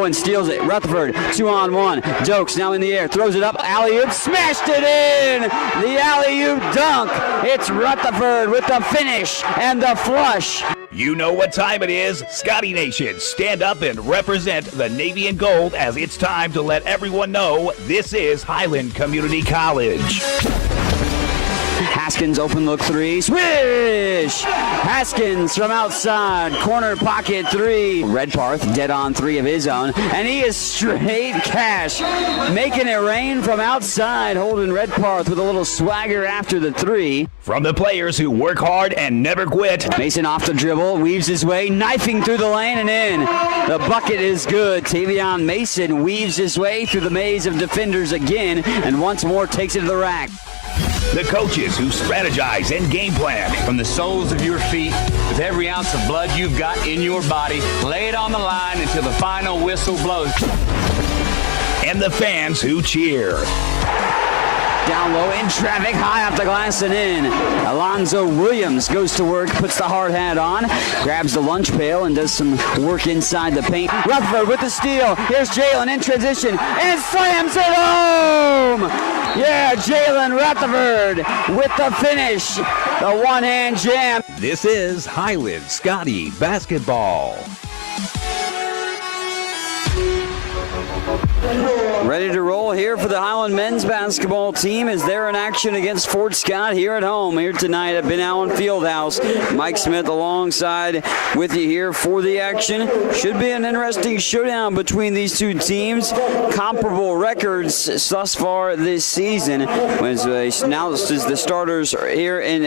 Owen steals it. Rutherford, 2-on-1. Dokes now in the air, throws it up. Alley-oop, smashed it in. The alley-oop dunk. It's Rutherford with the finish and the flush. You know what time it is. Scotty Nation, stand up and represent the Navy and Gold as it's time to let everyone know this is Highland Community College. Haskins open look three, swish! Haskins from outside, corner pocket three. Redparth dead on three of his own, and he is straight cash, making it rain from outside. Holden Redparth with a little swagger after the three. From the players who work hard and never quit. Mason off the dribble, weaves his way, knifing through the lane and in. The bucket is good. Tavion Mason weaves his way through the maze of defenders again, and once more takes it to the rack. The coaches who strategize and game plan. From the soles of your feet, with every ounce of blood you've got in your body, lay it on the line until the final whistle blows. And the fans who cheer. Down low in traffic, high off the glass and in. Alonzo Williams goes to work, puts the hard hat on, grabs the lunch pail and does some work inside the paint. Rutherford with the steal. Here's Jalen in transition and slams it home. Yeah, Jalen Rutherford with the finish. The one-hand jam. This is Highland Scotty basketball. Ready to roll here for the Highland men's basketball team as they're in action against Fort Scott here at home here tonight at Ben Allen Fieldhouse. Mike Smith alongside with you here for the action. Should be an interesting showdown between these two teams. Comparable records thus far this season. As now the starters are here in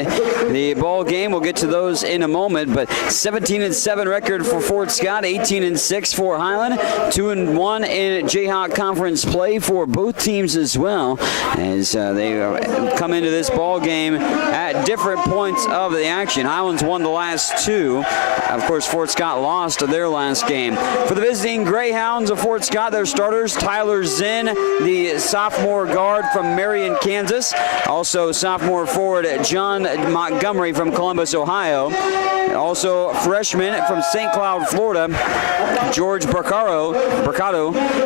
the ball game. We'll get to those in a moment, but 17-7 record for Fort Scott, 18-6 for Highland, 2-1 in Jayhawk Conference play for both teams as well, as they come into this ball game at different points of the action. Highlands won the last two. Of course, Fort Scott lost their last game. For the visiting Greyhounds of Fort Scott, their starters, Tyler Zinn, the sophomore guard from Marion, Kansas. Also sophomore forward John Montgomery from Columbus, Ohio. Also freshman from St. Cloud, Florida, George Mercado,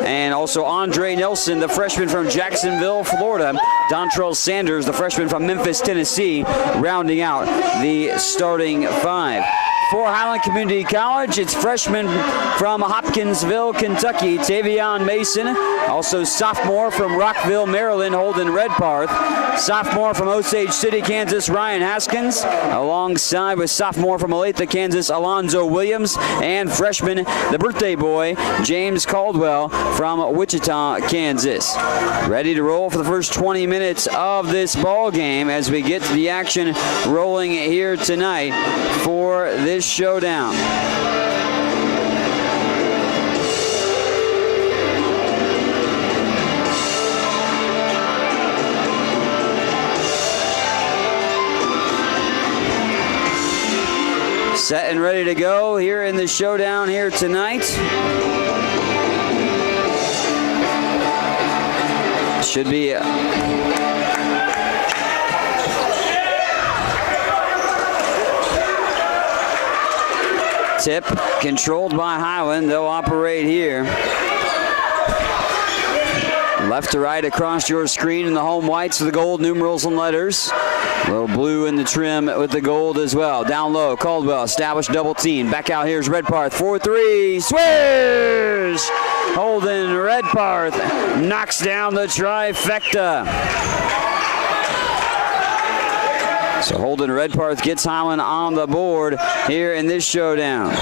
and also Andre Nelson, the freshman from Jacksonville, Florida. Dontrell Sanders, the freshman from Memphis, Tennessee, rounding out the starting five. For Highland Community College, it's freshman from Hopkinsville, Kentucky, Tavion Mason. Also sophomore from Rockville, Maryland, Holden Redparth. Sophomore from Osage City, Kansas, Ryan Haskins. Alongside with sophomore from Olathe, Kansas, Alonzo Williams. And freshman, the birthday boy, James Caldwell from Wichita, Kansas. Ready to roll for the first 20 minutes of this ball game as we get to the action rolling here tonight for this showdown. Set and ready to go here in the showdown here tonight. Should be tip controlled by Highland. They'll operate here. Left to right across your screen in the home whites with the gold numerals and letters. A little blue in the trim with the gold as well. Down low, Caldwell, established double team. Back out here's Redparth, 4-3, swish! Holden Redparth knocks down the trifecta. So Holden Redparth gets Highland on the board here in this showdown.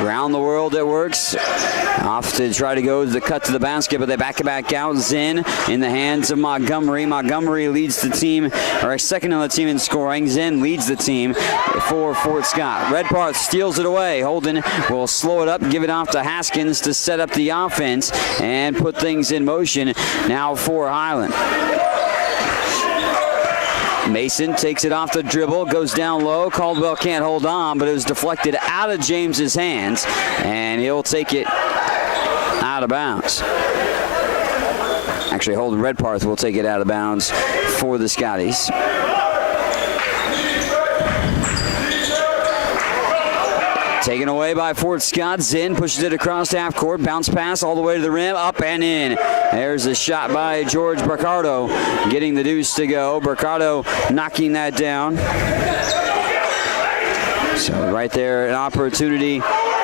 Around the world it works. Off to try to go to the cut to the basket, but they back it back out. Zinn in the hands of Montgomery. Montgomery leads the team, or second on the team in scoring. Zinn leads the team for Fort Scott. Redparth steals it away. Holden will slow it up, give it off to Haskins to set up the offense and put things in motion now for Highland. Mason takes it off the dribble, goes down low. Caldwell can't hold on, but it was deflected out of James's hands, and he'll take it out of bounds. Actually, Holden Redparth will take it out of bounds for the Scotties. Taken away by Fort Scott. Zinn pushes it across half court. Bounce pass all the way to the rim. Up and in. There's a shot by George Briccardo, getting the deuce to go. Briccardo knocking that down. So right there, an opportunity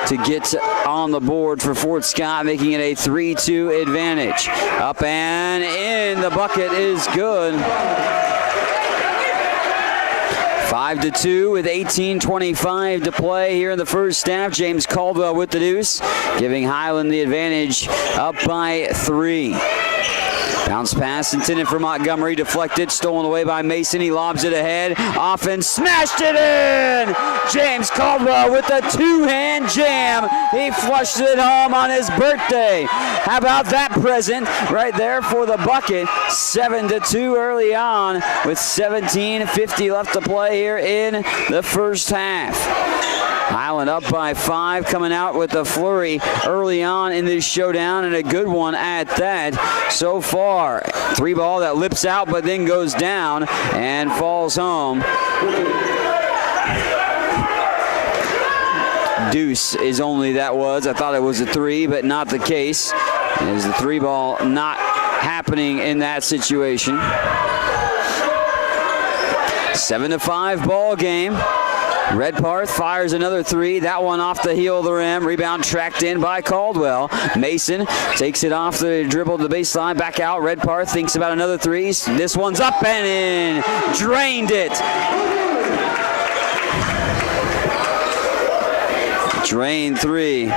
to get on the board for Fort Scott, making it a 3-2 advantage. Up and in. The bucket is good. 5-2 with 18:25 to play here in the first half. James Caldwell with the deuce, giving Highland the advantage, up by 3. Bounce pass intended for Montgomery, deflected, stolen away by Mason. He lobs it ahead, off and smashed it in! James Caldwell with a two-hand jam. He flushed it home on his birthday. How about that present right there for the bucket? 7-2 early on with 17:50 left to play here in the first half. Highland up by 5, coming out with a flurry early on in this showdown, and a good one at that so far. 3 ball that lips out but then goes down and falls home. Deuce is only that was. I thought it was a 3, but not the case. Is the 3 ball not happening in that situation. 7-5 ball game. Redparth fires another 3. That one off the heel of the rim. Rebound tracked in by Caldwell. Mason takes it off the dribble to the baseline. Back out. Redparth thinks about another 3. This one's up and in. Drained it. Drain 3.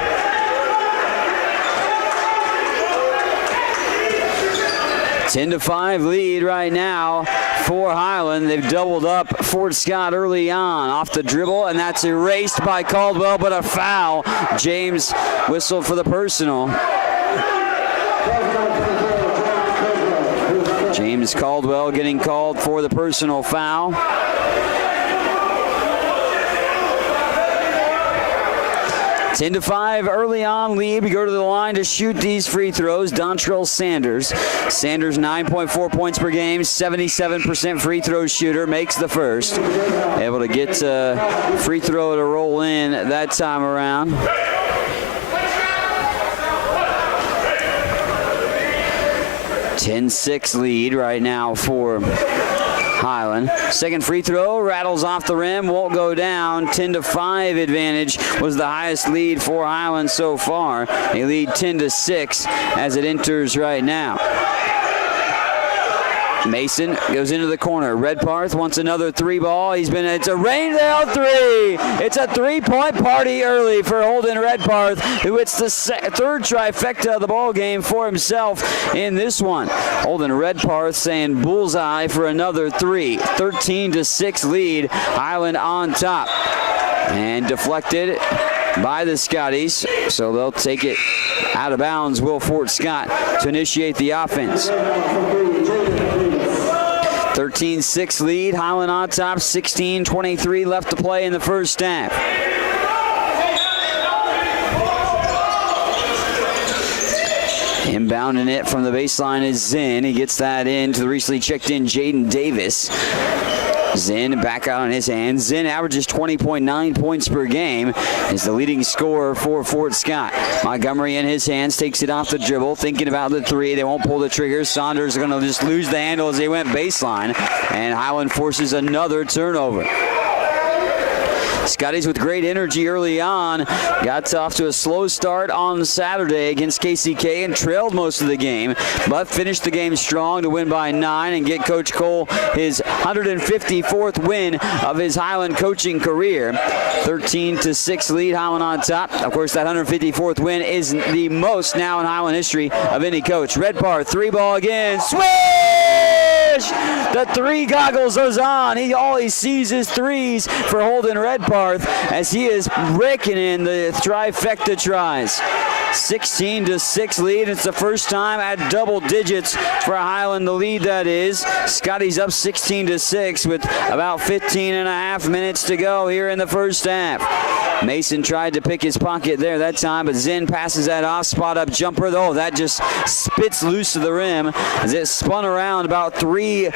Ten to 5 lead right now for Highland. They've doubled up Fort Scott early on. Off the dribble, and that's erased by Caldwell, but a foul. James whistled for the personal. James Caldwell getting called for the personal foul. 10-5 early on lead. We go to the line to shoot these free throws. Dontrell Sanders. Sanders 9.4 points per game, 77% free throw shooter, makes the first. Able to get a free throw to roll in that time around. (10-6) lead right now for Highland. Second free throw rattles off the rim, won't go down. 10-5 advantage was the highest lead for Highland so far. They lead 10-6 as it enters right now. Mason goes into the corner. Redparth wants another 3 ball. It's a rain-down 3. It's a 3-point party early for Holden Redparth, who hits the third trifecta of the ball game for himself in this one. Holden Redparth saying bullseye for another 3. 13-6 lead. Highland on top. And deflected by the Scotties, so they'll take it out of bounds. Will Fort Scott to initiate the offense. 13-6 lead. Highland on top. 16:23 left to play in the first half. Inbounding it from the baseline is Zinn. He gets that in to the recently checked in Jaden Davis. Zinn back out on his hands. Zinn averages 20.9 points per game, is the leading scorer for Fort Scott. Montgomery in his hands, takes it off the dribble, thinking about the 3. They won't pull the trigger. Saunders is going to just lose the handle as they went baseline, and Highland forces another turnover. Scotties with great energy early on. Got off to a slow start on Saturday against KCK and trailed most of the game, but finished the game strong to win by 9 and get Coach Cole his 154th win of his Highland coaching career. 13-6 lead, Highland on top. Of course, that 154th win is the most now in Highland history of any coach. Redparth, 3 ball again. Swish! The 3 goggles goes on. All he sees is 3s for Holden Redparth as he is raking in the trifecta tries. 16-6 lead. It's the first time at double digits for Highland, the lead that is. Scotty's up 16-6 with about 15 and a half minutes to go here in the first half. Mason tried to pick his pocket there that time, but Zinn passes that off. Spot up jumper, though. That just spits loose to the rim as it spun around about 3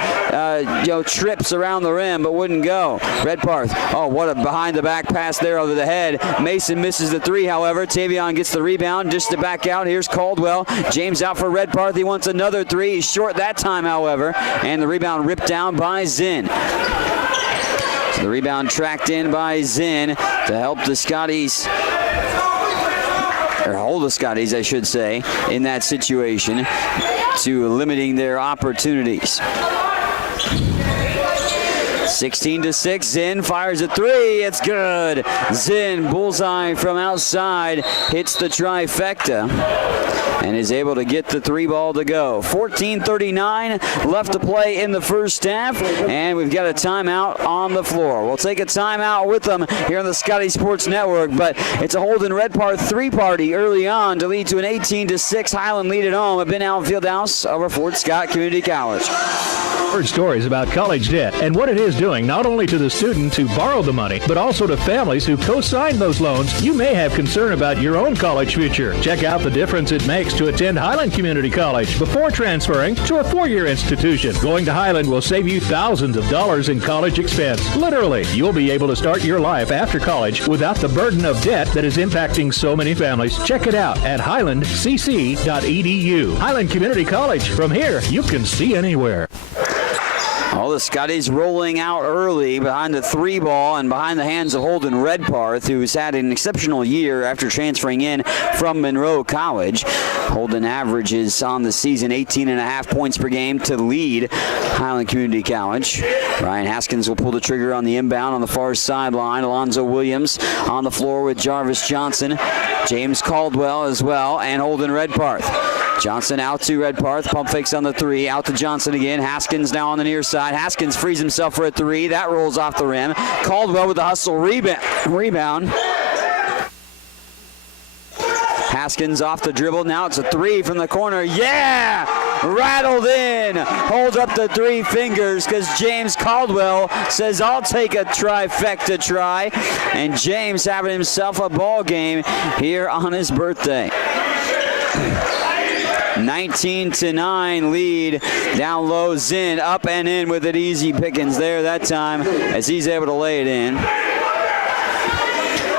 trips around the rim, but wouldn't go. Redparth, oh, what a behind-the-back pass there over the head. Mason misses the 3, however. Tavion gets the rebound, just to back out. Here's Caldwell. James out for Redparth. He wants another 3. He's short that time, however, and the rebound ripped down by Zinn. So the rebound tracked in by Zinn to help the Scotties, or hold the Scotties, I should say, in that situation, to limiting their opportunities. 16-6, Zinn fires a 3, it's good. Zinn, bullseye from outside, hits the trifecta and is able to get the 3 ball to go. 14:39 left to play in the first half, and we've got a timeout on the floor. We'll take a timeout with them here on the Scotty Sports Network, but it's a Holden Redparth 3 party early on to lead to an 18-6 Highland lead at home at Ben Allen Fieldhouse over Fort Scott Community College. Heard stories about college debt and what it is doing not only to the student who borrowed the money, but also to families who co-signed those loans. You may have concern about your own college future. Check out the difference it makes to attend Highland Community College before transferring to a 4-year institution. Going to Highland will save you thousands of dollars in college expense. Literally, you'll be able to start your life after college without the burden of debt that is impacting so many families. Check it out at highlandcc.edu. Highland Community College. From here, you can see anywhere. All the Scotties rolling out early behind the 3 ball and behind the hands of Holden Redparth, who's had an exceptional year after transferring in from Monroe College. Holden averages on the season 18.5 points per game to lead Highland Community College. Ryan Haskins will pull the trigger on the inbound on the far sideline. Alonzo Williams on the floor with Jarvis Johnson. James Caldwell as well, and Holden Redparth. Johnson out to Redparth, pump fakes on the 3, out to Johnson again. Haskins now on the near side. Haskins frees himself for a 3. That rolls off the rim. Caldwell with the hustle rebound. Haskins off the dribble. Now it's a 3 from the corner. Yeah! Rattled in. Holds up the 3 fingers because James Caldwell says, I'll take a trifecta try. And James having himself a ball game here on his birthday. 19-9 lead. Down low, Zinn up and in with it. Easy pickings there that time as he's able to lay it in.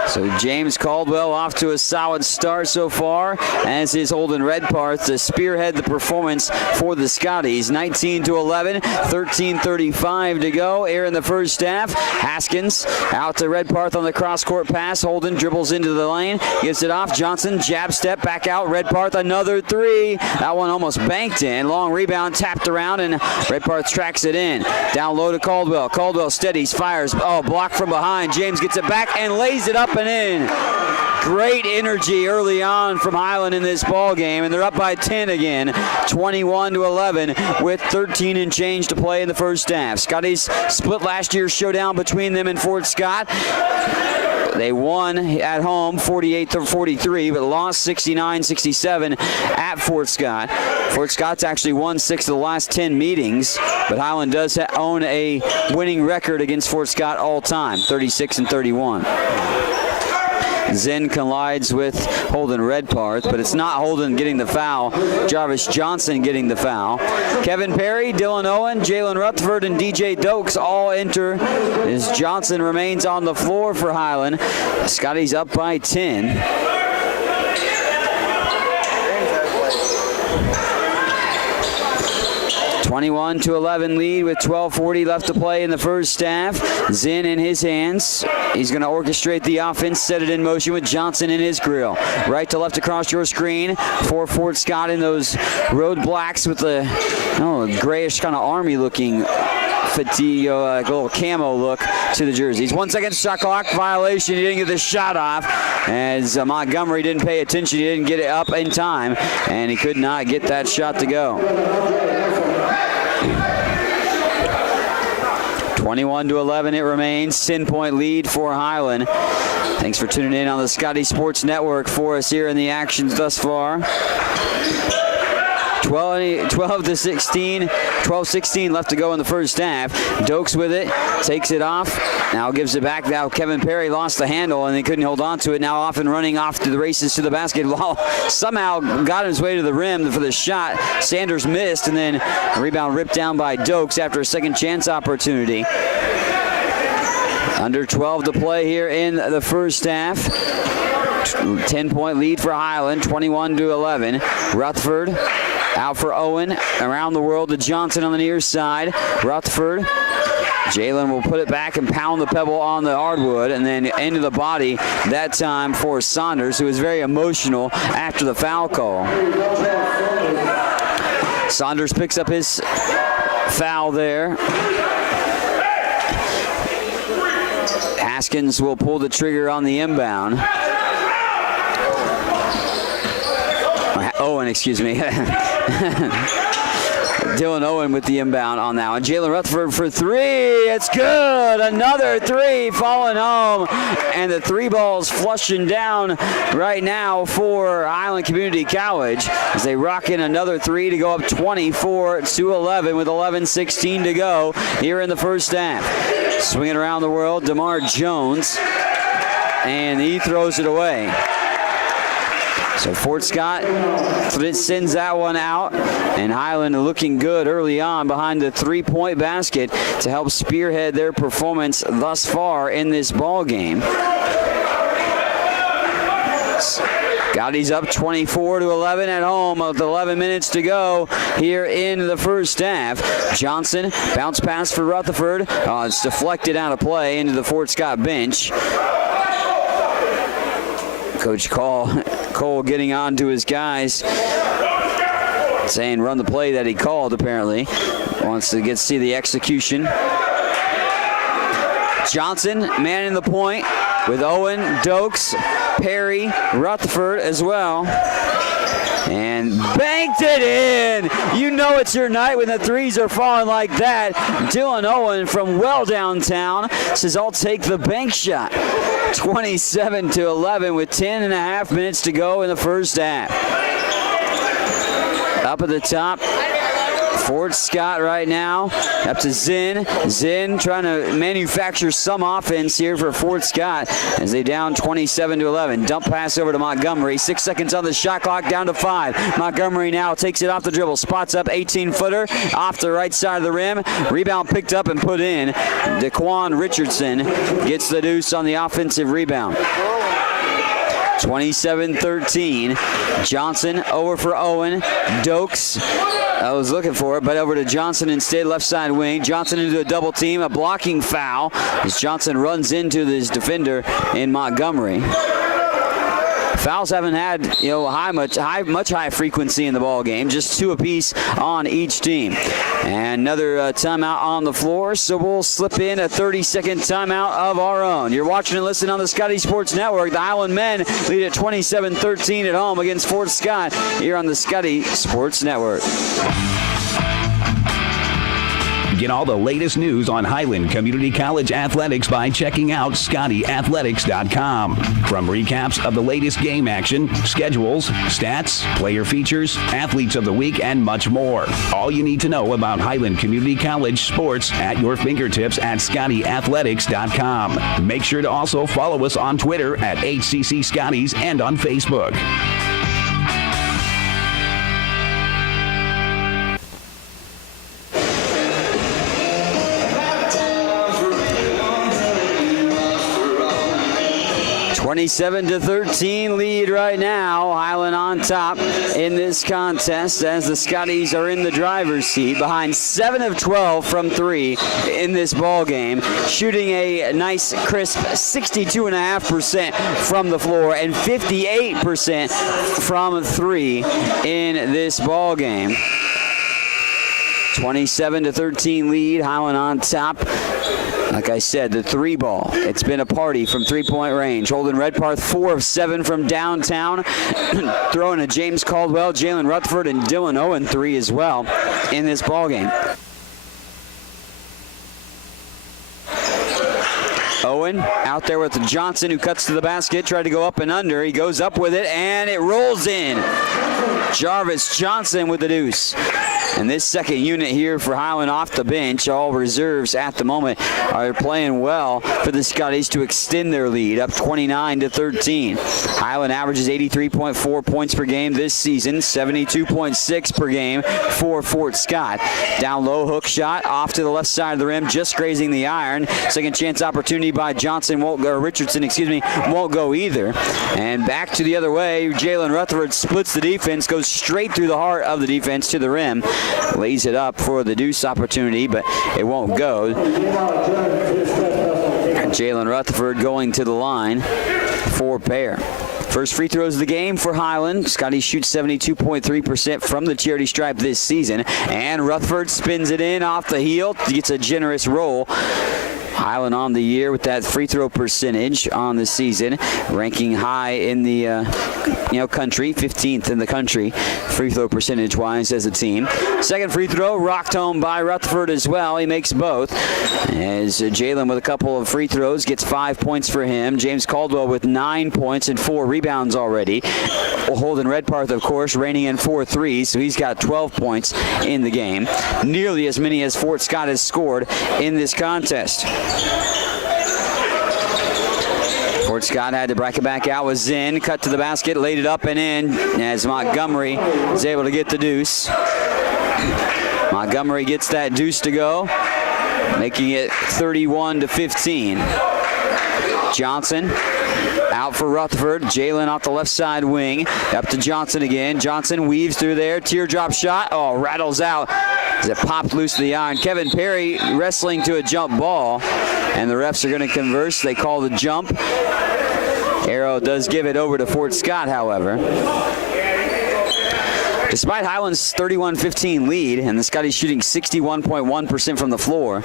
So James Caldwell off to a solid start so far, as is Holden Redparth to spearhead the performance for the Scotties. 19-11, 13:35 to go here in the first half. Haskins out to Redparth on the cross-court pass. Holden dribbles into the lane, gives it off. Johnson, jab step, back out. Redparth, another 3. That one almost banked in. Long rebound, tapped around, and Redparth tracks it in. Down low to Caldwell. Caldwell steadies, fires. Oh, blocked from behind. James gets it back and lays it up and in. Great energy early on from Highland in this ball game, and they're up by 10 again, 21-11 with 13 and change to play in the first half. Scotties split last year's showdown between them and Fort Scott. They won at home 48-43, but lost 69-67 at Fort Scott. Fort Scott's actually won 6 of the last 10 meetings, but Highland does own a winning record against Fort Scott all time, 36-31. Zinn collides with Holden Redparth, but it's not Holden getting the foul. Jarvis Johnson getting the foul. Kevin Perry, Dylan Owen, Jalen Rutherford, and DJ Dokes all enter as Johnson remains on the floor for Highland. Scotty's up by 10. (21-11) lead with 12:40 left to play in the first half. Zinn in his hands. He's going to orchestrate the offense, set it in motion with Johnson in his grill. Right to left across your screen for Fort Scott in those road blacks with the grayish kind of army-looking fatigue, little camo look to the jerseys. 1 second shot clock violation. He didn't get the shot off as Montgomery didn't pay attention. He didn't get it up in time, and he could not get that shot to go. 21-11 it remains. 10-point lead for Highland. Thanks for tuning in on the Scotty Sports Network for us here in the actions thus far. 12-16, 12-16 left to go in the first half. Dokes with it, takes it off, now gives it back. Now Kevin Perry lost the handle and he couldn't hold on to it. Now off and running off to the races to the basket. Somehow got his way to the rim for the shot. Sanders missed, and then a rebound ripped down by Dokes after a second chance opportunity. Under 12 to play here in the first half. 10-point lead for Highland, 21-11. Rutherford out for Owen. Around the world to Johnson on the near side. Rutherford. Jalen will put it back and pound the pebble on the hardwood, and then into the body that time for Saunders, who was very emotional after the foul call. Saunders picks up his foul there. Haskins will pull the trigger on the inbound. Owen, excuse me. Dylan Owen with the inbound on that one. Jalen Rutherford for three. It's good. Another three falling home. And the three ball's flushing down right now for Highland Community College as they rock in another three to go up 24-11 with 11:16 to go here in the first half. Swinging around the world, DeMar Jones. And he throws it away. So Fort Scott sends that one out, and Highland looking good early on behind the three-point basket to help spearhead their performance thus far in this ball game. Scotty's up 24-11 at home with 11 minutes to go here in the first half. Johnson, bounce pass for Rutherford. It's deflected out of play into the Fort Scott bench. Coach Cole getting on to his guys, saying run the play that he called apparently. Wants to see the execution. Johnson manning the point with Owen, Dokes, Perry, Rutherford as well. And banked it in. You know it's your night when the threes are falling like that. Dylan Owen from well downtown says, I'll take the bank shot. 27-11 with 10.5 minutes to go in the first half. Up at the top, Fort Scott right now. Up to Zinn. Zinn trying to manufacture some offense here for Fort Scott as they down 27-11. Dump pass over to Montgomery. 6 seconds on the shot clock, down to 5. Montgomery now takes it off the dribble. Spots up 18-footer off the right side of the rim. Rebound picked up and put in. Daquan Richardson gets the deuce on the offensive rebound. 27-13. Johnson over for Owen. Dokes. I was looking for it, but over to Johnson instead, left side wing. Johnson into a double team, a blocking foul as Johnson runs into this defender in Montgomery. Fouls haven't had much high frequency in the ball game, just 2 apiece on each team. And another timeout on the floor, so we'll slip in a 30-second timeout of our own. You're watching and listening on the Scotty Sports Network. The Highland men lead at 27-13 at home against Fort Scott here on the Scotty Sports Network. Get all the latest news on Highland Community College athletics by checking out ScottyAthletics.com. From recaps of the latest game action, schedules, stats, player features, athletes of the week, and much more. All you need to know about Highland Community College sports at your fingertips at ScottyAthletics.com. Make sure to also follow us on Twitter at HCC Scotties and on Facebook. (27-13) lead right now. Highland on top in this contest as the Scotties are in the driver's seat, behind 7 of 12 from 3 in this ball game, shooting a nice crisp 62.5% from the floor and 58% from 3 in this ball game. 27-13 lead. Highland on top. Like I said, the 3 ball. It's been a party from 3-point range. Holden Redparth 4 of 7 from downtown. Throwing to James Caldwell, Jalen Rutherford, and Dylan Owen 3 as well in this ball game. Owen out there with Johnson, who cuts to the basket, tried to go up and under. He goes up with it, and it rolls in. Jarvis Johnson with the deuce. And this second unit here for Highland off the bench, all reserves at the moment, are playing well for the Scotties to extend their lead, up 29-13. Highland averages 83.4 points per game this season, 72.6 per game for Fort Scott. Down low, hook shot off to the left side of the rim, just grazing the iron. Second chance opportunity by Richardson, won't go either. And back to the other way, Jalen Rutherford splits the defense, goes straight through the heart of the defense to the rim. Lays it up for the deuce opportunity, but it won't go. Jalen Rutherford going to the line for pair. First free throws of the game for Highland. Scotty shoots 72.3% from the charity stripe this season. And Rutherford spins it in off the heel, gets a generous roll. Highland on the year with that free throw percentage on the season, ranking high in the country, 15th in the country free throw percentage wise as a team. Second free throw rocked home by Rutherford as well. He makes both, as Jalen with a couple of free throws gets 5 points for him. James Caldwell with 9 points and 4 rebounds already. Holden Redparth, of course, reining in 4 threes, so he's got 12 points in the game, nearly as many as Fort Scott has scored in this contest. Fort Scott had to break it back out with Zinn, cut to the basket, laid it up and in as Montgomery is able to get the deuce. Montgomery gets that deuce to go, making it 31-15. Johnson out for Rutherford. Jalen off the left side wing. Up to Johnson again. Johnson weaves through there. Teardrop shot. Oh, rattles out as it popped loose to the iron. Kevin Perry wrestling to a jump ball, and the refs are going to converse. They call the jump. Arrow does give it over to Fort Scott, however. Despite Highland's 31-15 lead, and the Scotties shooting 61.1% from the floor,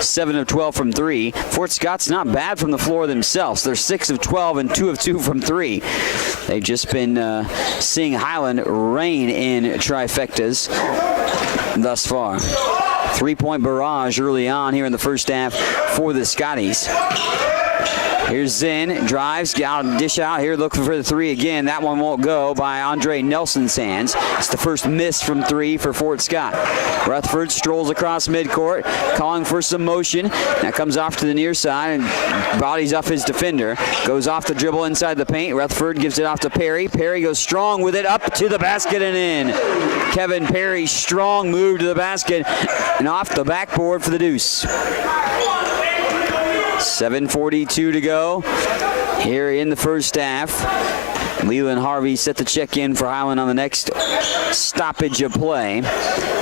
7 of 12 from 3, Fort Scott's not bad from the floor themselves. They're 6 of 12 and 2 of 2 from 3. They've just been seeing Highland reign in trifectas thus far. 3-point barrage early on here in the first half for the Scotties. Here's Zinn, drives, dish out here, looking for the three again. That one won't go by Andre Nelson's hands. It's the first miss from 3 for Fort Scott. Rutherford strolls across midcourt, calling for some motion. That comes off to the near side and bodies off his defender. Goes off the dribble inside the paint. Rutherford gives it off to Perry. Perry goes strong with it, up to the basket and in. Kevin Perry, strong move to the basket and off the backboard for the deuce. 7:42 to go here in the first half. Leland Harvey set the check in for Highland on the next stoppage of play.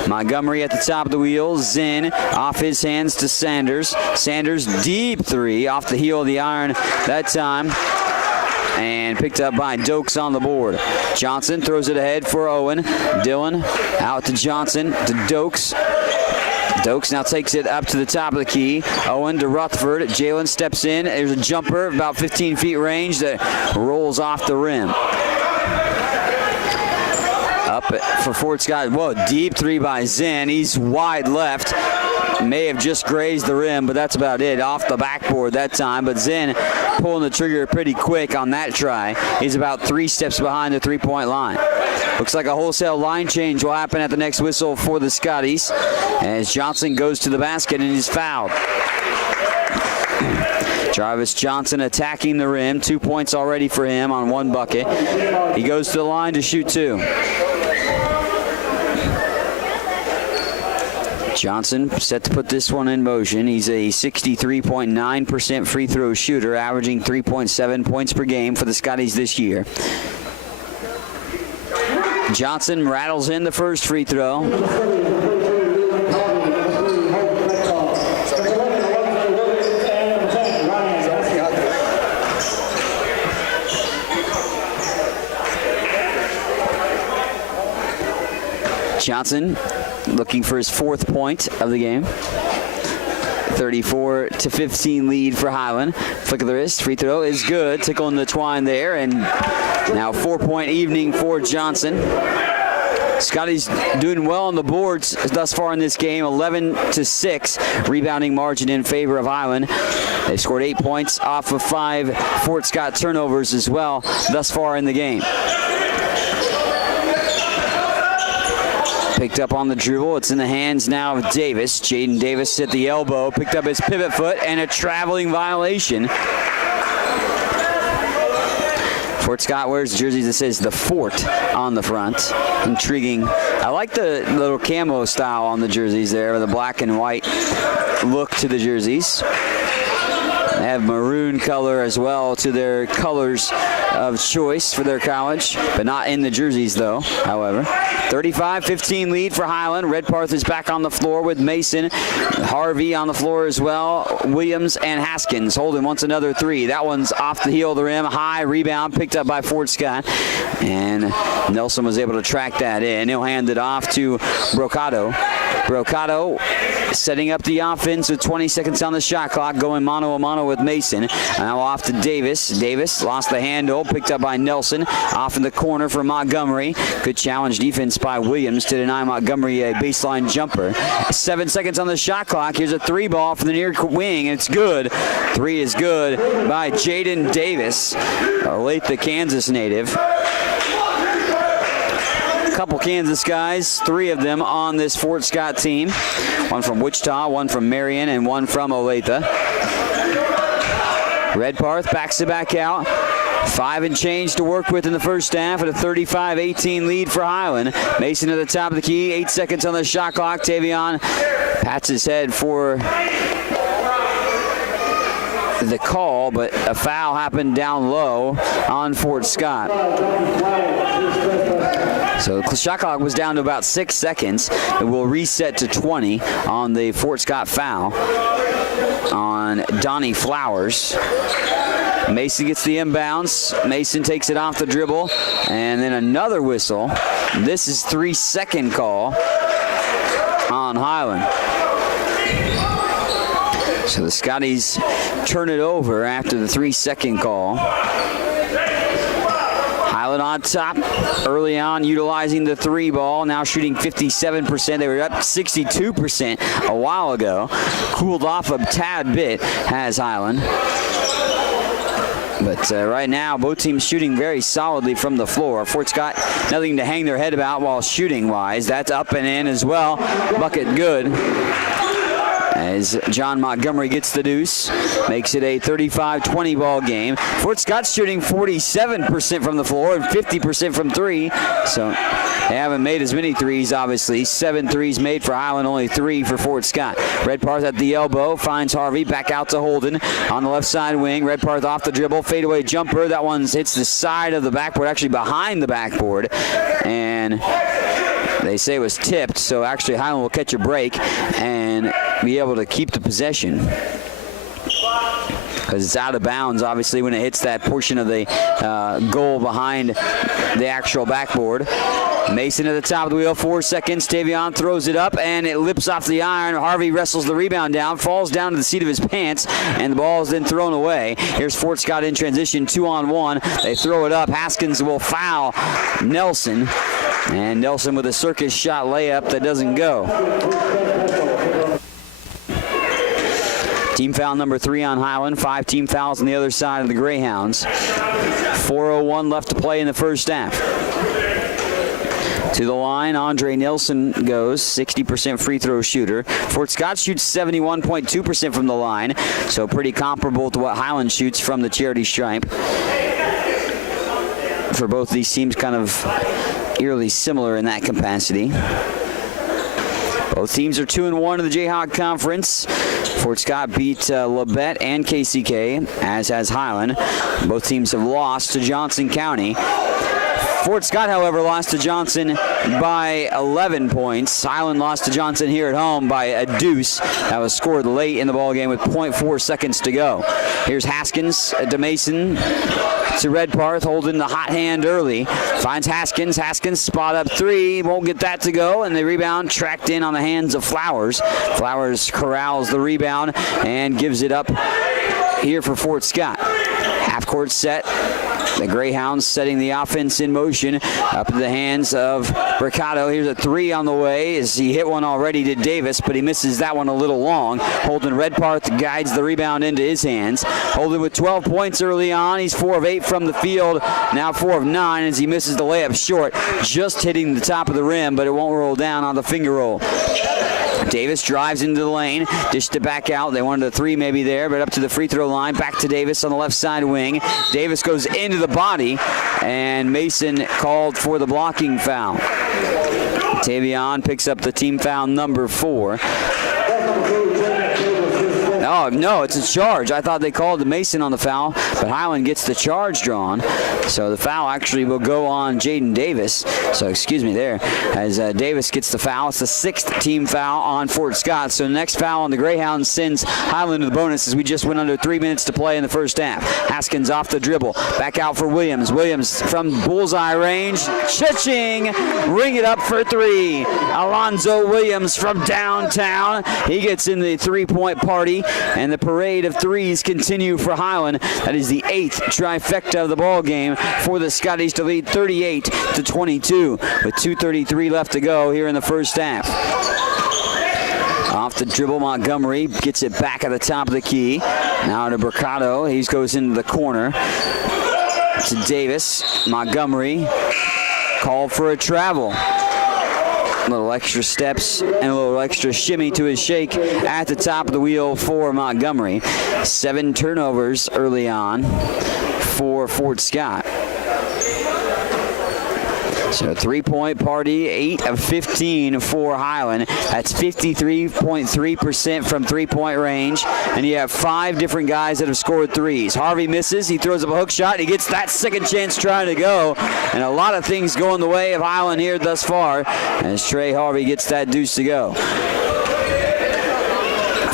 Montgomery at the top of the wheel. Zinn off his hands to Sanders. Sanders deep three off the heel of the iron that time, and picked up by Dokes on the board. Johnson throws it ahead for Owen. Dillon out to Johnson to Dokes. Dokes now takes it up to the top of the key. Owen to Rutherford. Jalen steps in. There's a jumper about 15 feet range that rolls off the rim. Up for Fort Scott. Whoa, deep three by Zinn. He's wide left. May have just grazed the rim, but that's about it. Off the backboard that time, but Zinn pulling the trigger pretty quick on that try. He's about 3 steps behind the three-point line. Looks like a wholesale line change will happen at the next whistle for the Scotties as Johnson goes to the basket and is fouled. Jarvis Johnson attacking the rim. 2 points already for him on 1 bucket. He goes to the line to shoot 2. Johnson set to put this one in motion. He's a 63.9% free throw shooter, averaging 3.7 points per game for the Scotties this year. Johnson rattles in the first free throw. Johnson looking for his 4th point of the game. 34-15 lead for Highland. Flick of the wrist, free throw is good. Tickle in the twine there, and now 4-point evening for Johnson. Scotty's doing well on the boards thus far in this game, 11-6, rebounding margin in favor of Highland. They scored 8 points off of 5 Fort Scott turnovers as well thus far in the game. Picked up on the dribble. It's in the hands now of Davis. Jaden Davis at the elbow, picked up his pivot foot, and a traveling violation. Fort Scott wears jerseys that says the Fort on the front. Intriguing. I like the little camo style on the jerseys there, with the black and white look to the jerseys. They have maroon color as well to their colors of choice for their college, but not in the jerseys though, however. 35-15 lead for Highland. Redparth is back on the floor with Mason. Harvey on the floor as well. Williams and Haskins. Holden wants another three. That one's off the heel of the rim. High rebound picked up by Fort Scott. And Nelson was able to track that in. He'll hand it off to Brocado. Brocado setting up the offense with 20 seconds on the shot clock, going mano-a-mano with Mason. Now off to Davis. Davis lost the handle, picked up by Nelson. Off in the corner for Montgomery. Good challenge defense by Williams to deny Montgomery a baseline jumper. 7 seconds on the shot clock. Here's a three ball from the near wing, and it's good. Three is good by Jaden Davis, Olathe, Kansas native. Couple Kansas guys, 3 of them on this Fort Scott team. One from Wichita, one from Marion, and one from Olathe. Redparth backs it back out. 5 and change to work with in the first half at a 35-18 lead for Highland. Mason at the top of the key, 8 seconds on the shot clock. Tavion pats his head for the call, but a foul happened down low on Fort Scott. So the shot clock was down to about 6 seconds. It will reset to 20 on the Fort Scott foul on Donnie Flowers. Mason gets the inbounds. Mason takes it off the dribble, and then another whistle. This is 3-second call on Highland. So the Scotties turn it over after the 3-second call. Highland on top early on, utilizing the 3 ball, now shooting 57%. They were up 62% a while ago. Cooled off a tad bit has Highland. But right now, both teams shooting very solidly from the floor. Fort Scott, nothing to hang their head about while shooting-wise. That's up and in as well. Bucket good. As John Montgomery gets the deuce, makes it a 35-20 ball game. Fort Scott's shooting 47% from the floor and 50% from 3, so they haven't made as many threes, obviously. 7 threes made for Highland, only 3 for Fort Scott. Redparth at the elbow, finds Harvey, back out to Holden on the left side wing. Redparth off the dribble, fadeaway jumper. That one hits the side of the backboard, actually behind the backboard, and they say it was tipped, so actually Highland will catch a break and be able to keep the possession, because it's out of bounds, obviously, when it hits that portion of the goal behind the actual backboard. Mason at the top of the wheel, 4 seconds. Tavion throws it up, and it lips off the iron. Harvey wrestles the rebound down, falls down to the seat of his pants, and the ball is then thrown away. Here's Fort Scott in transition, 2-on-1. They throw it up. Haskins will foul Nelson, and Nelson with a circus shot layup that doesn't go. Team foul number 3 on Highland. 5 team fouls on the other side of the Greyhounds. 4:01 left to play in the first half. To the line, Andre Nelson goes, 60% free throw shooter. Fort Scott shoots 71.2% from the line, so pretty comparable to what Highland shoots from the charity stripe. For both these teams, kind of eerily similar in that capacity. Both teams are 2-1 in the Jayhawk Conference. Fort Scott beat Labette and KCK, as has Highland. Both teams have lost to Johnson County. Fort Scott, however, lost to Johnson by 11 points. Highland lost to Johnson here at home by a deuce. That was scored late in the ballgame with 0.4 seconds to go. Here's Haskins to Mason to Redparth, holding the hot hand early. Finds Haskins. Haskins spot up 3. Won't get that to go, and the rebound tracked in on the hands of Flowers. Flowers corrals the rebound and gives it up here for Fort Scott. Half court set The Greyhounds setting the offense in motion up in the hands of Mercado. Here's a three on the way as he hit one already to Davis, but he misses that one a little long. Holden Redparth guides the rebound into his hands. Holden with 12 points early on. He's 4 of 8 from the field, now 4 of 9 as he misses the layup short, just hitting the top of the rim, but it won't roll down on the finger roll. Davis drives into the lane, dished it back out. They wanted a three maybe there, but up to the free throw line. Back to Davis on the left side wing. Davis goes into the body, and Mason called for the blocking foul. Tavion picks up the team foul number 4. Oh, no, it's a charge. I thought they called Mason on the foul, but Highland gets the charge drawn. So the foul actually will go on Jaden Davis. So excuse me there, as Davis gets the foul. It's the 6th team foul on Fort Scott. So the next foul on the Greyhounds sends Highland to the bonus as we just went under 3 minutes to play in the first half. Haskins off the dribble. Back out for Williams. Williams from bullseye range. Cha-ching! Ring it up for 3. Alonzo Williams from downtown. He gets in the three-point party. And the parade of threes continue for Highland. That is the 8th trifecta of the ball game for the Scotties to lead 38-22 with 2:33 left to go here in the first half. Off the dribble, Montgomery gets it back at the top of the key. Now to Mercado. He goes into the corner to Davis. Montgomery called for a travel. A little extra steps and a little extra shimmy to his shake at the top of the wheel for Montgomery. 7 turnovers early on for Fort Scott. So 3-point party, 8 of 15 for Highland. That's 53.3% from 3-point range. And you have 5 different guys that have scored threes. Harvey misses. He throws up a hook shot. He gets that second chance trying to go. And a lot of things going the way of Highland here thus far as Trey Harvey gets that deuce to go.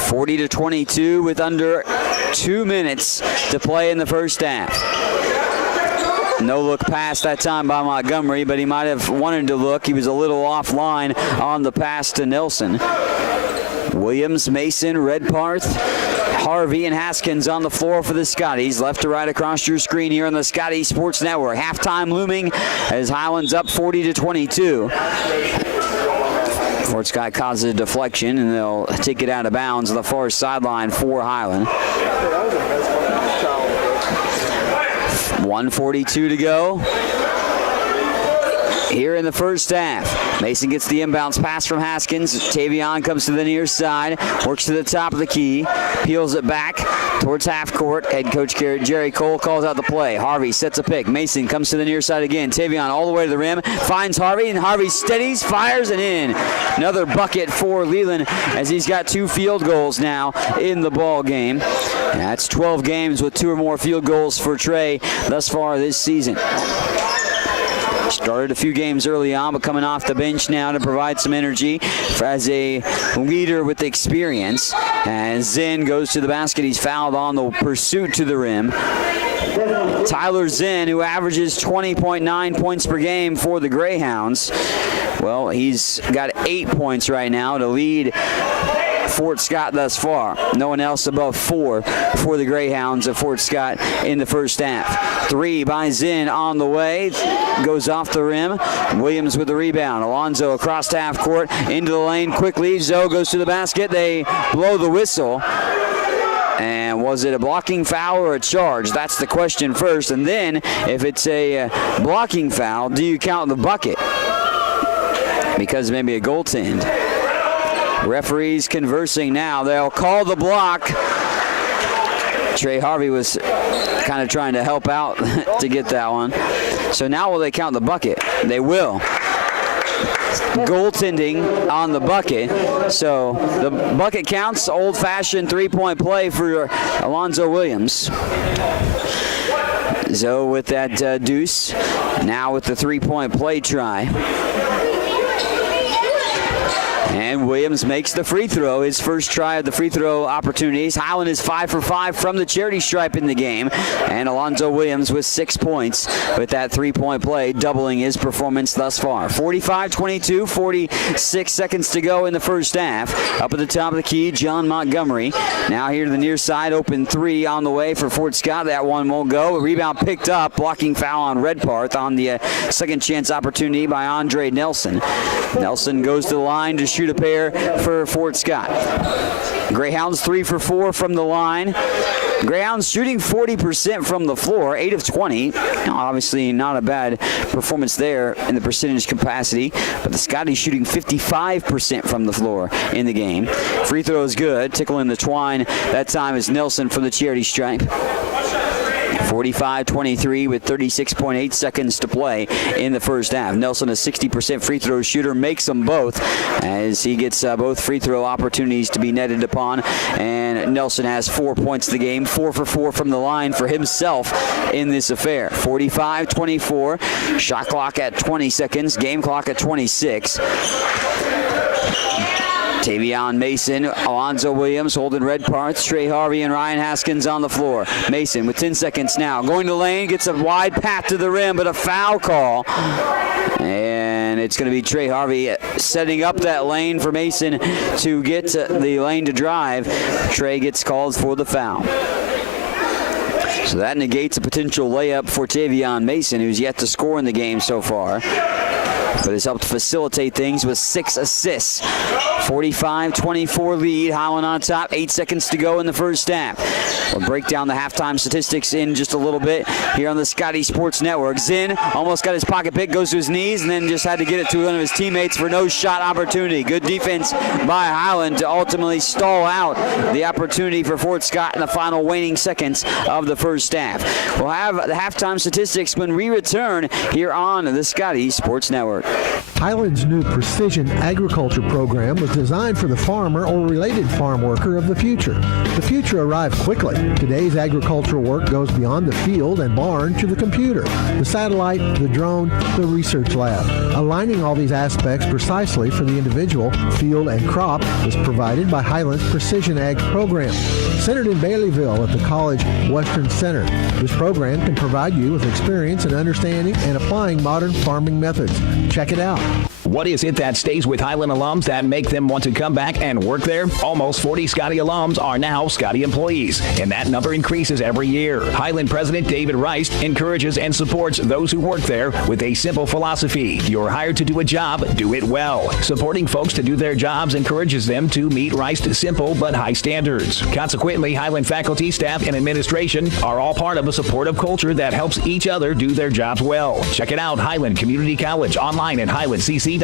40-22 with under 2 minutes to play in the first half. No look pass that time by Montgomery, but he might have wanted to look. He was a little offline on the pass to Nelson. Williams, Mason, Redparth, Harvey, and Haskins on the floor for the Scotties. Left to right across your screen here on the Scotty Sports Network. Halftime looming as Highland's up 40-22. Fort Scott causes a deflection, and they'll take it out of bounds on the far sideline for Highland. 1:42 to go here in the first half. Mason gets the inbounds pass from Haskins. Tavion comes to the near side, works to the top of the key, peels it back towards half court. Head coach Jerry Cole calls out the play. Harvey sets a pick. Mason comes to the near side again. Tavion all the way to the rim, finds Harvey, and Harvey steadies, fires, and in. Another bucket for Leland as he's got 2 field goals now in the ball game. And that's 12 games with 2 or more field goals for Trey thus far this season. Started a few games early on, but coming off the bench now to provide some energy as a leader with experience. As Zinn goes to the basket, he's fouled on the pursuit to the rim. Tyler Zinn, who averages 20.9 points per game for the Greyhounds. Well, he's got 8 points right now to lead Fort Scott thus far. No one else above 4 for the Greyhounds of Fort Scott in the first half. 3 by Zinn on the way. Goes off the rim. Williams with the rebound. Alonzo across half court into the lane quickly. Zoe goes to the basket. They blow the whistle. And was it a blocking foul or a charge? That's the question first. And then if it's a blocking foul, do you count the bucket? Because maybe a goaltend. Referees conversing now. They'll call the block. Trey Harvey was kind of trying to help out to get that one. So now will they count the bucket? They will. Goaltending on the bucket. So the bucket counts. Old-fashioned 3-point play for Alonzo Williams. Zoe with that deuce. Now with the 3-point play try. And Williams makes the free throw, his first try of the free throw opportunities. Highland is 5 for 5 from the charity stripe in the game. And Alonzo Williams with 6 points with that three-point play, doubling his performance thus far. 45-22, 46 seconds to go in the first half. Up at the top of the key, John Montgomery. Now here to the near side, open three on the way for Fort Scott. That one won't go. A rebound picked up, blocking foul on Redparth on the second chance opportunity by Andre Nelson. Nelson goes to the line to shoot a pair for Fort Scott. Greyhounds 3 for 4 from the line. Greyhounds shooting 40% from the floor, 8 of 20. Now, obviously not a bad performance there in the percentage capacity, but the Scotties shooting 55% from the floor in the game. Free throw is good, tickling the twine. That time is Nelson from the charity stripe. 45-23 with 36.8 seconds to play in the first half. Nelson, a 60% free throw shooter, makes them both as he gets both free throw opportunities to be netted upon. And Nelson has 4 points to the game, 4 for 4 from the line for himself in this affair. 45-24, shot clock at 20 seconds, game clock at 26. Tavion Mason, Alonzo Williams, Holden Redparth, Trey Harvey, and Ryan Haskins on the floor. Mason with 10 seconds now. Going to lane, gets a wide path to the rim, but a foul call. And it's going to be Trey Harvey setting up that lane for Mason to get the lane to drive. Trey gets called for the foul. So that negates a potential layup for Tavion Mason, who's yet to score in the game so far, but has helped facilitate things with 6 assists. 45-24 lead. Highland on top. 8 seconds to go in the first half. We'll break down the halftime statistics in just a little bit here on the Scotty Sports Network. Zinn almost got his pocket pick, goes to his knees, and then just had to get it to one of his teammates for no shot opportunity. Good defense by Highland to ultimately stall out the opportunity for Fort Scott in the final waning seconds of the first half. We'll have the halftime statistics when we return here on the Scotty Sports Network. Highland's new precision agriculture program was designed for the farmer or related farm worker of the future. The future arrived quickly. Today's agricultural work goes beyond the field and barn to the computer, the satellite, the drone, the research lab. Aligning all these aspects precisely for the individual, field, and crop is provided by Highland's Precision Ag program. Centered in Baileyville at the College Western Center, this program can provide you with experience in understanding and applying modern farming methods. Check it out. What is it that stays with Highland alums that make them want to come back and work there? Almost 40 Scotty alums are now Scotty employees, and that number increases every year. Highland President David Rice encourages and supports those who work there with a simple philosophy. You're hired to do a job, do it well. Supporting folks to do their jobs encourages them to meet Rice's simple but high standards. Consequently, Highland faculty, staff, and administration are all part of a supportive culture that helps each other do their jobs well. Check it out, Highland Community College, online at highlandcc.edu.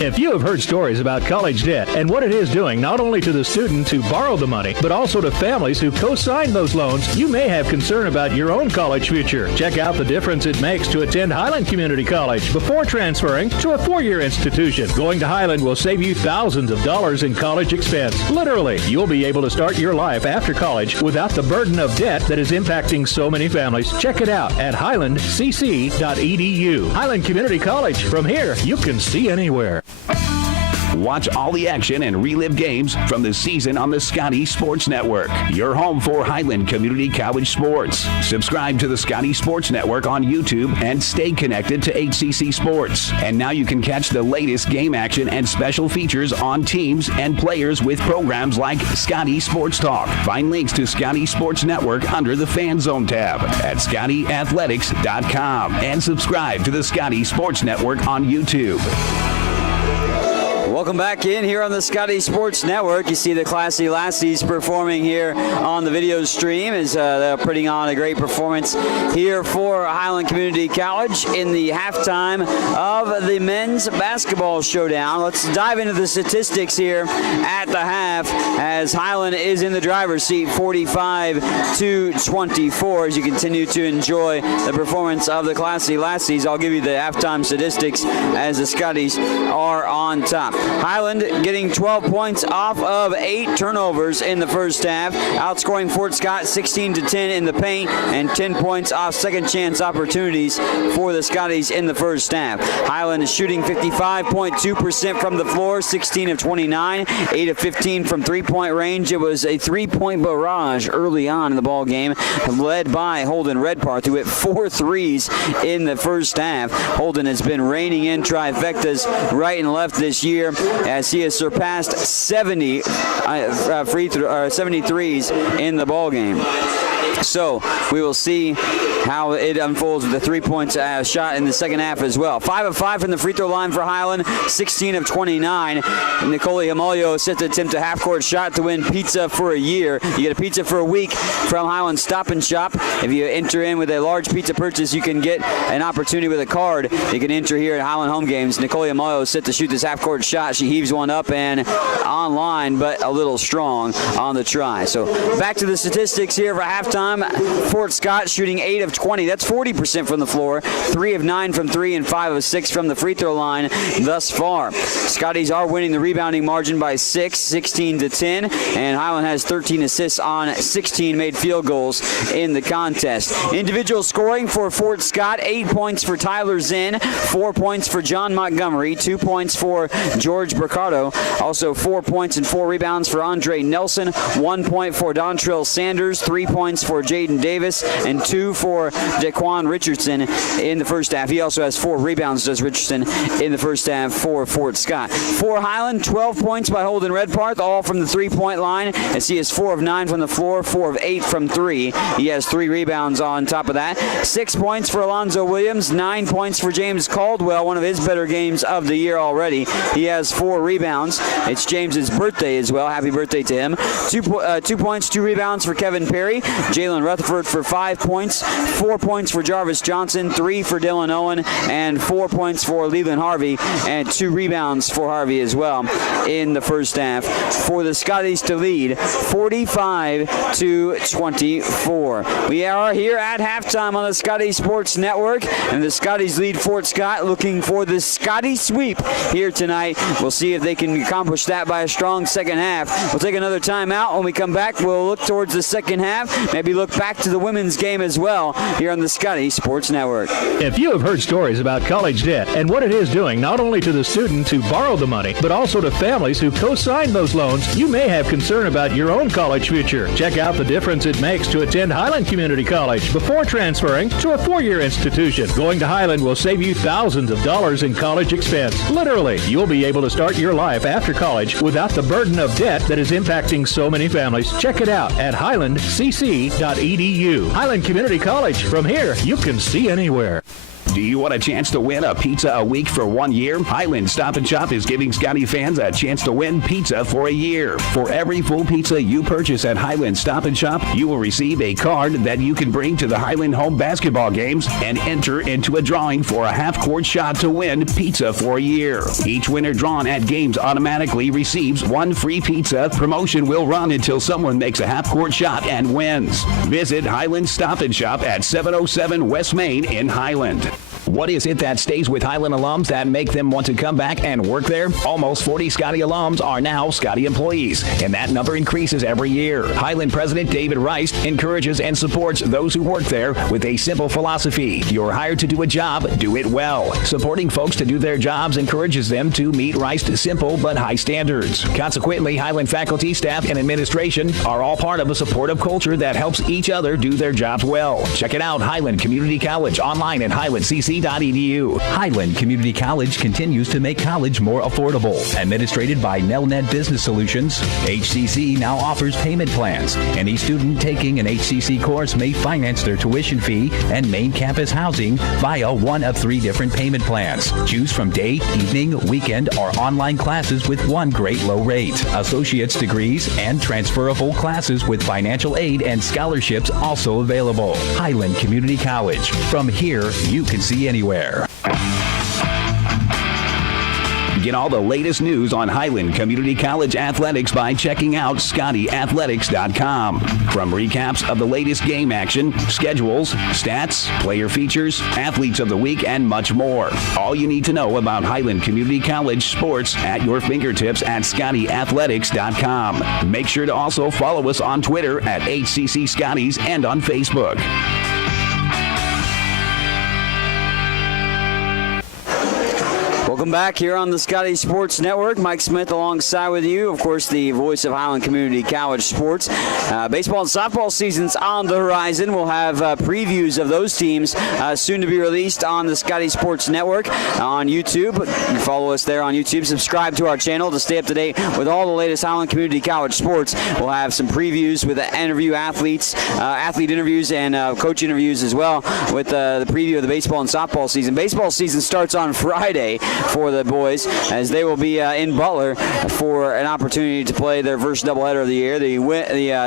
If you have heard stories about college debt and what it is doing not only to the student who borrowed the money, but also to families who co-signed those loans, you may have concern about your own college future. Check out the difference it makes to attend Highland Community College before transferring to a four-year institution. Going to Highland will save you thousands of dollars in college expense. Literally, you'll be able to start your life after college without the burden of debt that is impacting so many families. Check it out at highlandcc.edu. Highland Community College. From here, you can see anywhere. Watch all the action and relive games from the season on the Scotty Sports Network, your home for Highland Community College sports. Subscribe to the Scotty Sports Network on YouTube and stay connected to HCC Sports. And now you can catch the latest game action and special features on teams and players with programs like Scotty Sports Talk. Find links to Scotty Sports Network under the Fan Zone tab at ScottyAthletics.com and subscribe to the Scotty Sports Network on YouTube. Welcome back in here on the Scotty Sports Network. You see the Classy Lassies performing here on the video stream as they're putting on a great performance here for Highland Community College in the halftime of the men's basketball showdown. Let's dive into the statistics here at the half as as Highland is in the driver's seat, 45-24, as you continue to enjoy the performance of the Class C Lassies. I'll give you the halftime statistics as the Scotties are on top. Highland getting 12 points off of 8 turnovers in the first half, outscoring Fort Scott 16-10 in the paint, and 10 points off second chance opportunities for the Scotties in the first half. Highland is shooting 55.2% from the floor, 16 of 29, 8 of 15 from three-point range. It was a three-point barrage early on in the ball game, led by Holden Redparth, who hit 4 threes in the first half. Holden has been reining in trifectas right and left this year, as he has surpassed 70 threes in the ball game. So we will see how it unfolds with the 3-point shot in the second half as well. 5 of 5 from the free throw line for Highland, 16 of 29. Nicole Himalio set to attempt a half-court shot to win pizza for a year. You get a pizza for a week from Highland Stop and Shop. If you enter in with a large pizza purchase, you can get an opportunity with a card. You can enter here at Highland Home Games. Nicole Himalio is set to shoot this half-court shot. She heaves one up and online, but a little strong on the try. So back to the statistics here for halftime. Fort Scott shooting 8 of 20. That's 40% from the floor. 3 of 9 from 3 and 5 of 6 from the free throw line thus far. Scotties are winning the rebounding margin by 6, 16-10, and Highland has 13 assists on 16 made field goals in the contest. Individual scoring for Fort Scott: 8 points for Tyler Zinn, 4 points for John Montgomery, 2 points for George Bricado, also 4 points and 4 rebounds for Andre Nelson, 1 point for Dontrell Sanders, 3 points for Jaden Davis, and 2 for Jaquan Richardson in the first half. He also has 4 rebounds, does Richardson, in the first half for Fort Scott. For Highland, 12 points by Holden Redparth, all from the three-point line, as he has 4 of 9 from the floor, 4 of 8 from 3. He has 3 rebounds on top of that. 6 points for Alonzo Williams, 9 points for James Caldwell, one of his better games of the year already. He has 4 rebounds. It's James's birthday as well. Happy birthday to him. 2 points, 2 rebounds for Kevin Perry. Jalen Rutherford for 5 points, 4 points for Jarvis Johnson, 3 for Dylan Owen, and 4 points for Leland Harvey, and 2 rebounds for Harvey as well in the first half for the Scotties to lead 45-24. We are here at halftime on the Scotties Sports Network, and the Scotties lead Fort Scott, looking for the Scotty sweep here tonight. We'll see if they can accomplish that by a strong second half. We'll take another timeout. When we come back, we'll look towards the second half, maybe look back to the women's game as well here on the Scotty Sports Network. If you have heard stories about college debt and what it is doing not only to the student who borrowed the money, but also to families who co-signed those loans, you may have concern about your own college future. Check out the difference it makes to attend Highland Community College before transferring to a 4-year institution. Going to Highland will save you thousands of dollars in college expense. Literally, you'll be able to start your life after college without the burden of debt that is impacting so many families. Check it out at highlandcc.edu. Highland Community College. From here, you can see anywhere. Do you want a chance to win a pizza a week for 1 year? Highland Stop and Shop is giving Scotty fans a chance to win pizza for a year. For every full pizza you purchase at Highland Stop and Shop, you will receive a card that you can bring to the Highland home basketball games and enter into a drawing for a half-court shot to win pizza for a year. Each winner drawn at games automatically receives 1 free pizza. Promotion will run until someone makes a half-court shot and wins. Visit Highland Stop and Shop at 707 West Main in Highland. What is it that stays with Highland alums that make them want to come back and work there? Almost 40 Scotty alums are now Scotty employees, and that number increases every year. Highland President David Rice encourages and supports those who work there with a simple philosophy. You're hired to do a job, do it well. Supporting folks to do their jobs encourages them to meet Rice's simple but high standards. Consequently, Highland faculty, staff, and administration are all part of a supportive culture that helps each other do their jobs well. Check it out, Highland Community College, online at highlandcc.edu. Highland Community College continues to make college more affordable. Administrated by Nelnet Business Solutions, HCC now offers payment plans. Any student taking an HCC course may finance their tuition fee and main campus housing via one of 3 different payment plans. Choose from day, evening, weekend, or online classes with one great low rate. Associate's degrees and transferable classes with financial aid and scholarships also available. Highland Community College. From here, you can see anywhere. Get all the latest news on Highland Community College athletics by checking out ScottyAthletics.com. From recaps of the latest game action, schedules, stats, player features, athletes of the week, and much more. All you need to know about Highland Community College sports at your fingertips at ScottyAthletics.com. Make sure to also follow us on Twitter at HCC Scotties and on Facebook. Welcome back here on the Scotty Sports Network. Mike Smith alongside with you, of course, the voice of Highland Community College sports. Baseball and softball season's on the horizon. We'll have previews of those teams soon to be released on the Scotty Sports Network on YouTube. You follow us there on YouTube. Subscribe to our channel to stay up to date with all the latest Highland Community College sports. We'll have some previews with interview athletes, athlete interviews, and coach interviews as well with the preview of the baseball and softball season. Baseball season starts on Friday for the boys, as they will be in Butler for an opportunity to play their first doubleheader of the year. The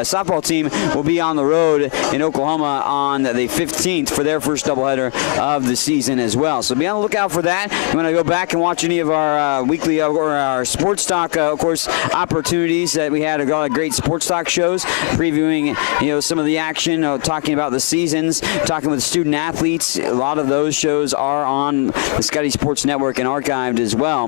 softball team will be on the road in Oklahoma on the 15th for their first doubleheader of the season as well. So be on the lookout for that. You want to go back and watch any of our weekly or our sports talk, of course, opportunities that we had. A lot of great sports talk shows previewing, some of the action, talking about the seasons, talking with student athletes. A lot of those shows are on the Scotty Sports Network and archived as well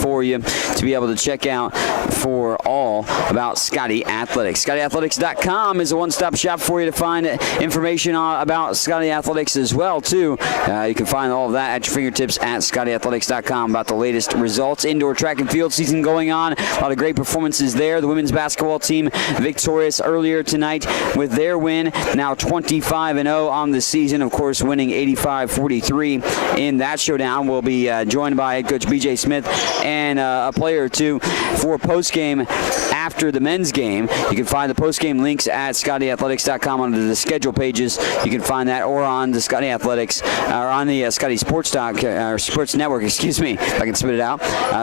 for you to be able to check out for all about Scotty Athletics. ScottyAthletics.com is a one-stop shop for you to find information about Scotty Athletics as well, too. You can find all of that at your fingertips at ScottyAthletics.com about the latest results. Indoor track and field season going on. A lot of great performances there. The women's basketball team victorious earlier tonight with their win. Now 25-0 on the season. Of course, winning 85-43 in that showdown. We'll be joined by head coach B.J. Smith and a player or two for post-game after the men's game. You can find the post-game links at ScottyAthletics.com under the schedule pages. You can find that, or on the Scotty Athletics, or on the Scotty Sports Sports Network, excuse me, if I can spit it out.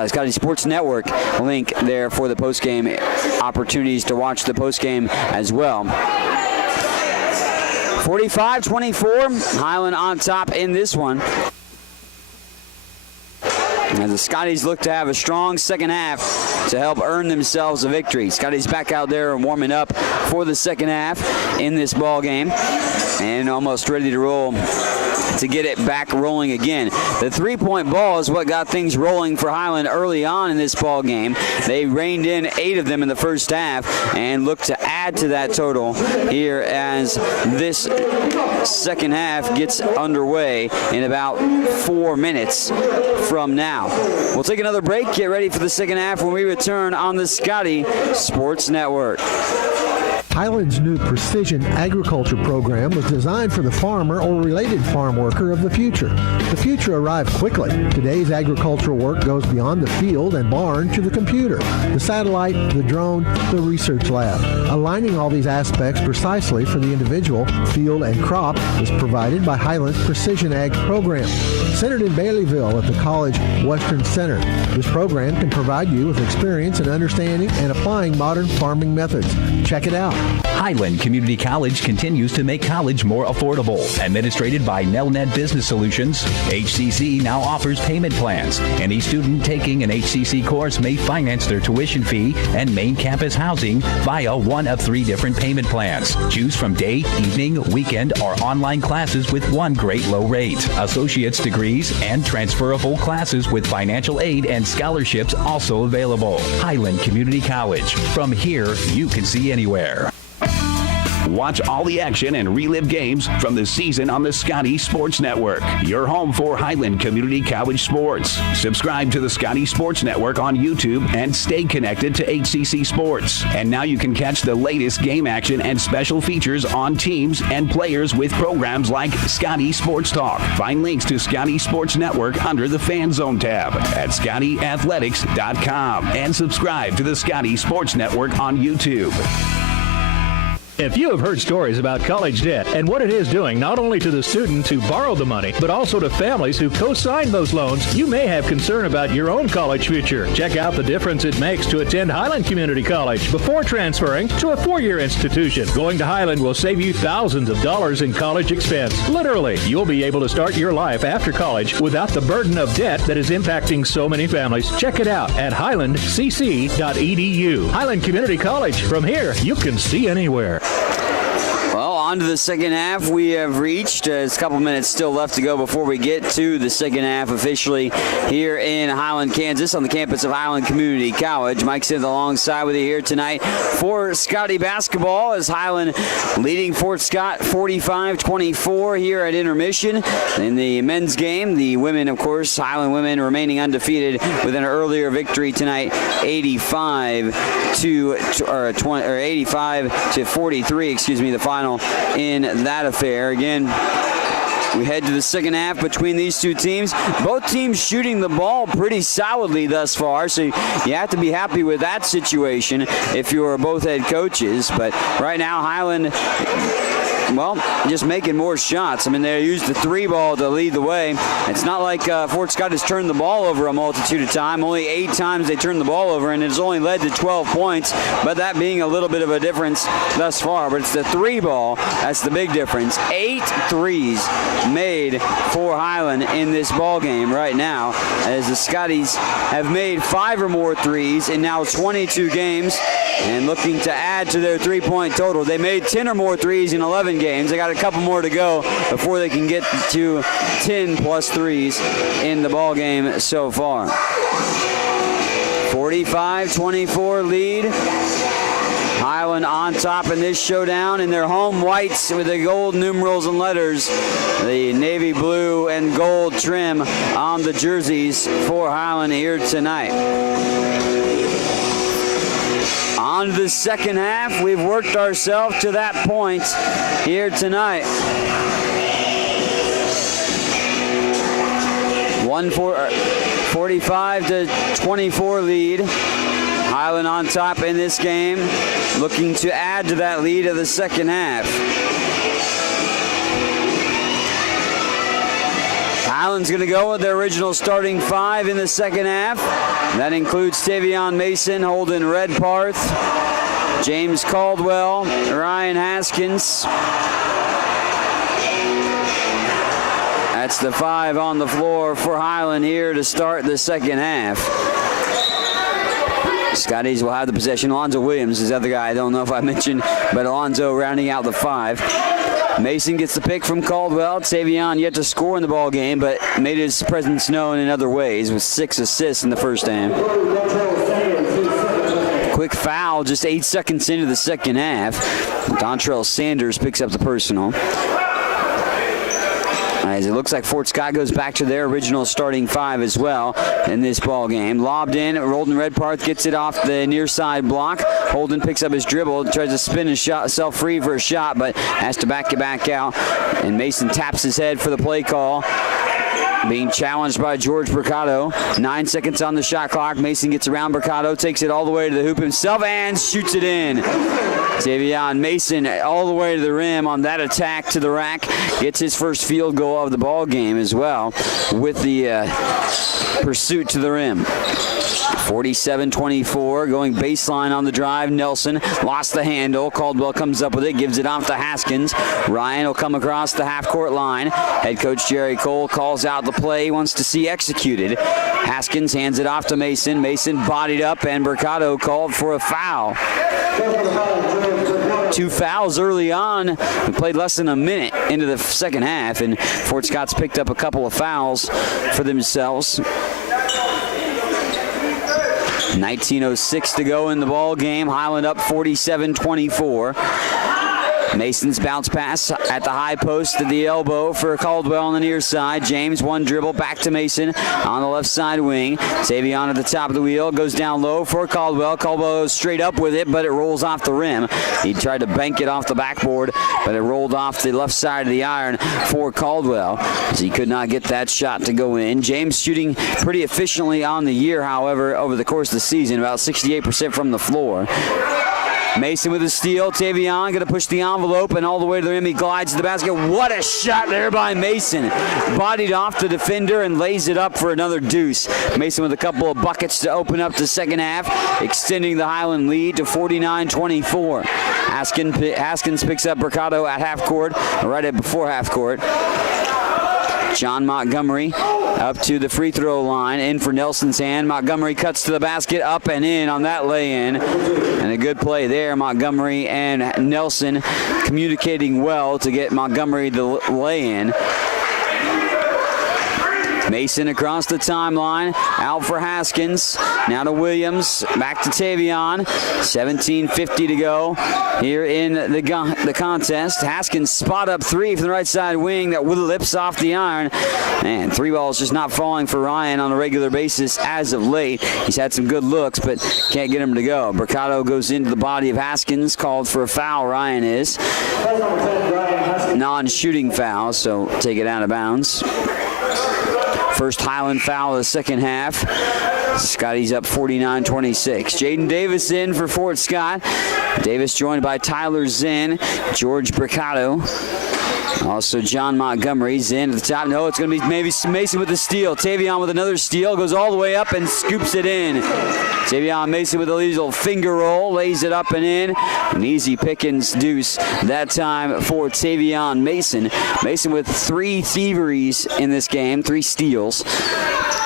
Scotty Sports Network link there for the post-game opportunities to watch the post-game as well. 45-24, Highland on top in this one, as the Scotties look to have a strong second half to help earn themselves a victory. Scotties back out there and warming up for the second half in this ball game, and almost ready to roll to get it back rolling again. The three-point ball is what got things rolling for Highland early on in this ball game. They reined in 8 of them in the first half and look to add to that total here as this second half gets underway in about 4 minutes from now. We'll take another break. Get ready for the second half when we return on the Scotty Sports Network. Highland's new precision agriculture program was designed for the farmer or related farm worker of the future. The future arrived quickly. Today's agricultural work goes beyond the field and barn to the computer, the satellite, the drone, the research lab. Aligning all these aspects precisely for the individual, field, and crop is provided by Highland's Precision Ag program. Centered in Baileyville at the College Western Center, this program can provide you with experience in understanding and applying modern farming methods. Check it out. Highland Community College continues to make college more affordable. Administrated by Nelnet Business Solutions, HCC now offers payment plans. Any student taking an HCC course may finance their tuition fee and main campus housing via one of 3 different payment plans. Choose from day, evening, weekend, or online classes with one great low rate. Associate's degrees and transferable classes with financial aid and scholarships also available. Highland Community College. From here, you can see anywhere. Watch all the action and relive games from the season on the Scotty Sports Network, your home for Highland Community College sports. Subscribe to the Scotty Sports Network on YouTube and stay connected to HCC Sports. And now you can catch the latest game action and special features on teams and players with programs like Scotty Sports Talk. Find links to Scotty Sports Network under the Fan Zone tab at ScottyAthletics.com and subscribe to the Scotty Sports Network on YouTube. If you have heard stories about college debt and what it is doing not only to the student who borrowed the money, but also to families who co-signed those loans, you may have concern about your own college future. Check out the difference it makes to attend Highland Community College before transferring to a four-year institution. Going to Highland will save you thousands of dollars in college expense. Literally, you'll be able to start your life after college without the burden of debt that is impacting so many families. Check it out at highlandcc.edu. Highland Community College. From here, you can see anywhere. Well, on to the second half we have reached. There's a couple minutes still left to go before we get to the second half officially here in Highland, Kansas on the campus of Highland Community College. Mike Smith alongside with you here tonight for Scotty basketball as Highland leading Fort Scott 45-24 here at intermission. In the men's game, the women, of course, Highland women remaining undefeated with an earlier victory tonight, 85 to 43, the final in that affair. Again, we head to the second half between these two teams. Both teams shooting the ball pretty solidly thus far, so you have to be happy with that situation if you're both head coaches. But right now, Highland, well, just making more shots. I mean, they used the three ball to lead the way. It's not like Fort Scott has turned the ball over a multitude of times. Only 8 times they turned the ball over, and it's only led to 12 points, but that being a little bit of a difference thus far. But it's the three ball that's the big difference. 8 threes made for Highland in this ball game right now, as the Scotties have made 5 or more threes in now 22 games and looking to add to their three-point total. They made 10 or more threes in 11 games. They got a couple more to go before they can get to 10 plus threes in the ball game so far. 45-24 lead. Highland on top in this showdown in their home whites with the gold numerals and letters. The navy blue and gold trim on the jerseys for Highland here tonight. On to the second half. We've worked ourselves to that point here tonight. 45-24 lead. Highland on top in this game, looking to add to that lead of the second half. Highland's going to go with their original starting 5 in the second half. That includes Tavion Mason, Holden Redparth, James Caldwell, Ryan Haskins. That's the 5 on the floor for Highland here to start the second half. Scotties will have the possession. Alonzo Williams is the other guy I don't know if I mentioned, but Alonzo rounding out the 5. Mason gets the pick from Caldwell. Tavion yet to score in the ball game, but made his presence known in other ways with 6 assists in the first half. Quick foul just 8 seconds into the second half. Dontrell Sanders picks up the personal. As it looks like Fort Scott goes back to their original starting 5 as well in this ball game. Lobbed in, Holden Redparth gets it off the near side block. Holden picks up his dribble, tries to spin himself free for a shot, but has to back it back out. And Mason taps his head for the play call. Being challenged by George Mercado. 9 seconds on the shot clock. Mason gets around Mercado, takes it all the way to the hoop himself, and shoots it in. Tavion Mason all the way to the rim on that attack to the rack. Gets his first field goal of the ball game as well with the pursuit to the rim. 47-24, going baseline on the drive. Nelson lost the handle. Caldwell comes up with it, gives it off to Haskins. Ryan will come across the half-court line. Head coach Jerry Cole calls out the play he wants to see executed. Haskins hands it off to Mason. Mason bodied up, and Mercado called for a foul. 2 fouls early on. We played less than a minute into the second half, and Fort Scott's picked up a couple of fouls for themselves. 19:06 to go in the ball game. Highland up 47-24. Mason's bounce pass at the high post at the elbow for Caldwell on the near side. James, one dribble back to Mason on the left side wing. Tavion at the top of the wheel, goes down low for Caldwell. Caldwell goes straight up with it, but it rolls off the rim. He tried to bank it off the backboard, but it rolled off the left side of the iron for Caldwell, so he could not get that shot to go in. James shooting pretty efficiently on the year, however, over the course of the season, about 68% from the floor. Mason with a steal. Tavion going to push the envelope and all the way to the rim. He glides to the basket. What a shot there by Mason. Bodied off the defender and lays it up for another deuce. Mason with a couple of buckets to open up the second half, extending the Highland lead to 49-24. Haskins picks up Mercado at half court, right at before half court. John Montgomery up to the free throw line, in for Nelson's hand. Montgomery cuts to the basket, up and in on that lay-in. And a good play there. Montgomery and Nelson communicating well to get Montgomery the lay-in. Mason across the timeline, out for Haskins. Now to Williams, back to Tavion. 17:50 to go here in the contest. Haskins spot up three from the right side wing that lips off the iron. And three balls just not falling for Ryan on a regular basis as of late. He's had some good looks, but can't get him to go. Mercado goes into the body of Haskins, called for a foul. Ryan is. Non-shooting foul, so take it out of bounds. First Highland foul of the second half. Scotty's up 49-26. Jaden Davis in for Fort Scott. Davis joined by Tyler Zinn, George Mercado. Also John Montgomery. Zinn at the top. No, it's going to be maybe Mason with the steal. Tavion with another steal. Goes all the way up and scoops it in. Tavion Mason with a little finger roll. Lays it up and in. An easy pickings deuce that time for Tavion Mason. Mason with 3 thieveries in this game. 3 steals.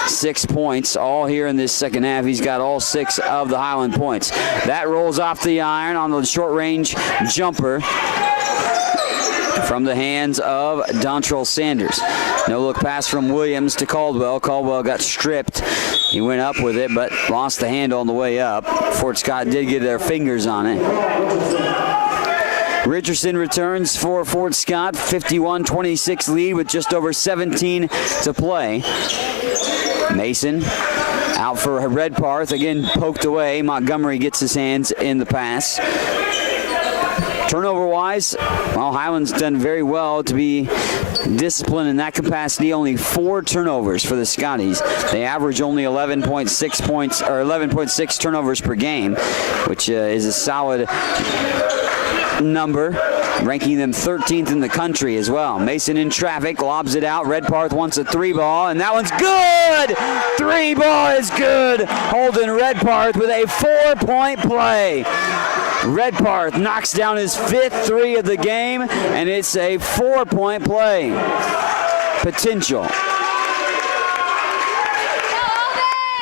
6 points all here in this second half. He's got all 6 of the Highland points. That rolls off the iron on the short range jumper from the hands of Dontrell Sanders. No look pass from Williams to Caldwell. Caldwell got stripped. He went up with it, but lost the handle on the way up. Fort Scott did get their fingers on it. Richardson returns for Fort Scott. 51-26 lead with just over 17 to play. Mason out for Redparth. Again, poked away. Montgomery gets his hands in the pass. Turnover-wise, well, Highland's done very well to be disciplined in that capacity. Only 4 turnovers for the Scotties. They average only 11.6 points or 11.6 turnovers per game, which is a solid number, ranking them 13th in the country as well. Mason in traffic, lobs it out. Redparth wants a 3-ball, and that one's good! 3-ball is good! Holden Redparth with a 4-point play. Redparth knocks down his 5th 3 of the game, and it's a 4-point play. Potential.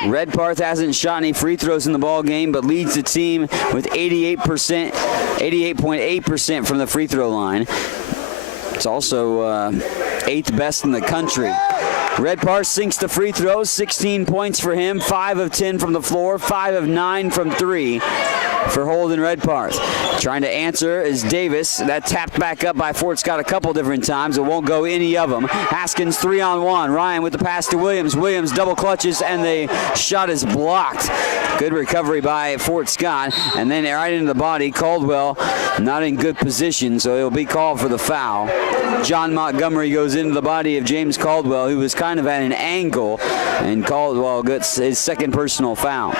Redparth hasn't shot any free throws in the ball game, but leads the team with 88.8% from the free throw line. It's also 8th best in the country. Redparth sinks the free throws, 16 points for him, 5 of 10 from the floor, 5 of 9 from 3 for Holden Redparth. Trying to answer is Davis. That tapped back up by Fort Scott a couple different times. It won't go any of them. Haskins 3-on-1. Ryan with the pass to Williams. Williams double clutches, and the shot is blocked. Good recovery by Fort Scott. And then right into the body, Caldwell not in good position, so he'll be called for the foul. John Montgomery goes into the body of James Caldwell, who was kind of at an angle, and Caldwell gets his second personal foul.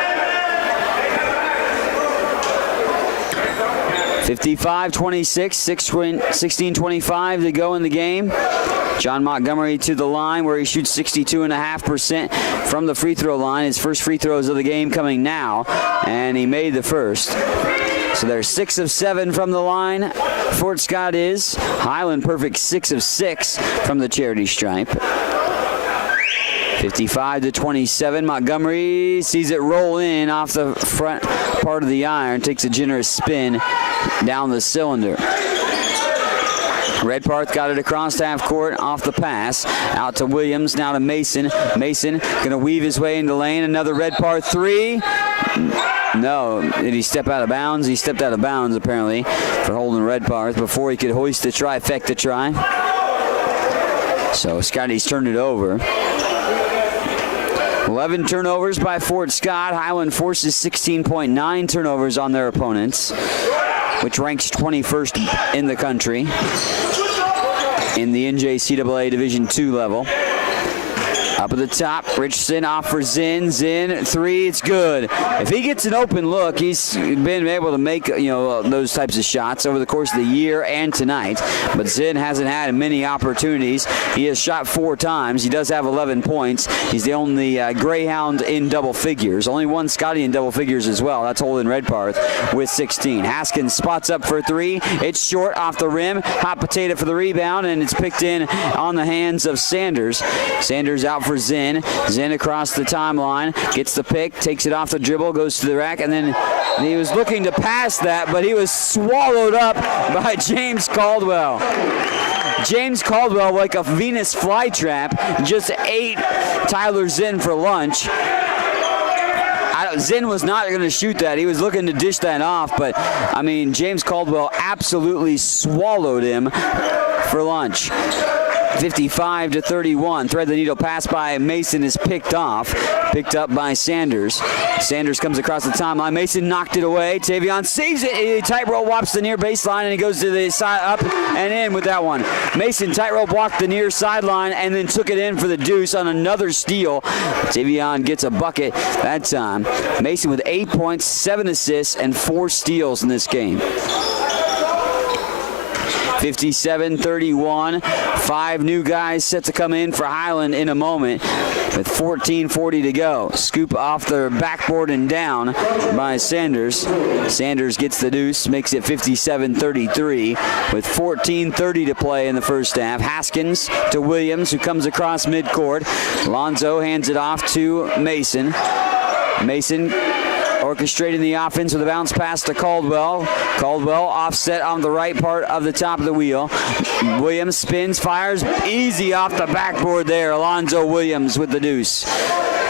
55-26, 16:25 to go in the game. John Montgomery to the line where he shoots 62.5% from the free throw line. His first free throws of the game coming now, and he made the first. So they're 6 of 7 from the line. Fort Scott is. Highland perfect 6 of 6 from the charity stripe. 55-27. Montgomery sees it roll in off the front part of the iron. Takes a generous spin down the cylinder. Redparth got it across half court off the pass. Out to Williams, now to Mason. Mason gonna weave his way into lane. Another Redparth 3. No, did he step out of bounds? He stepped out of bounds apparently for Holden Redparth before he could hoist the trifecta try. So Scotty's turned it over. 11 turnovers by Fort Scott. Highland forces 16.9 turnovers on their opponents, which ranks 21st in the country in the NJCAA Division II level Up at the top, Richardson off for Zinn. Zinn, three, it's good. If he gets an open look, he's been able to make those types of shots over the course of the year and tonight. But Zinn hasn't had many opportunities. He has shot 4 times. He does have 11 points. He's the only Greyhound in double figures. Only one Scotty in double figures as well. That's Holden Redparth with 16. Haskins spots up for 3. It's short off the rim. Hot potato for the rebound, and it's picked in on the hands of Sanders. Sanders out for Zinn. Zinn across the timeline. Gets the pick. Takes it off the dribble. Goes to the rack, and then he was looking to pass that, but he was swallowed up by James Caldwell. James Caldwell, like a Venus flytrap, just ate Tyler Zinn for lunch. Zinn was not going to shoot that. He was looking to dish that off, but, I mean, James Caldwell absolutely swallowed him for lunch. 55-31. Thread the needle pass by Mason is picked up by Sanders. Sanders comes across the timeline. Mason knocked it away. Tavion saves it. He tightrope walks the near baseline, and he goes to the side, up and in with that one. Mason tightrope walked the near sideline and then took it in for the deuce on another steal. Tavion gets a bucket that time. Mason with 8 points, 7 assists, and 4 steals in this game. 57-31. 5 new guys set to come in for Highland in a moment with 14:40 to go. Scoop off the backboard and down by Sanders. Sanders gets the deuce, makes it 57-33 with 14:30 to play in the first half. Haskins to Williams, who comes across midcourt. Lonzo hands it off to Mason. Mason orchestrating the offense with a bounce pass to Caldwell. Caldwell offset on the right part of the top of the wheel. Williams spins, fires easy off the backboard there. Alonzo Williams with the deuce.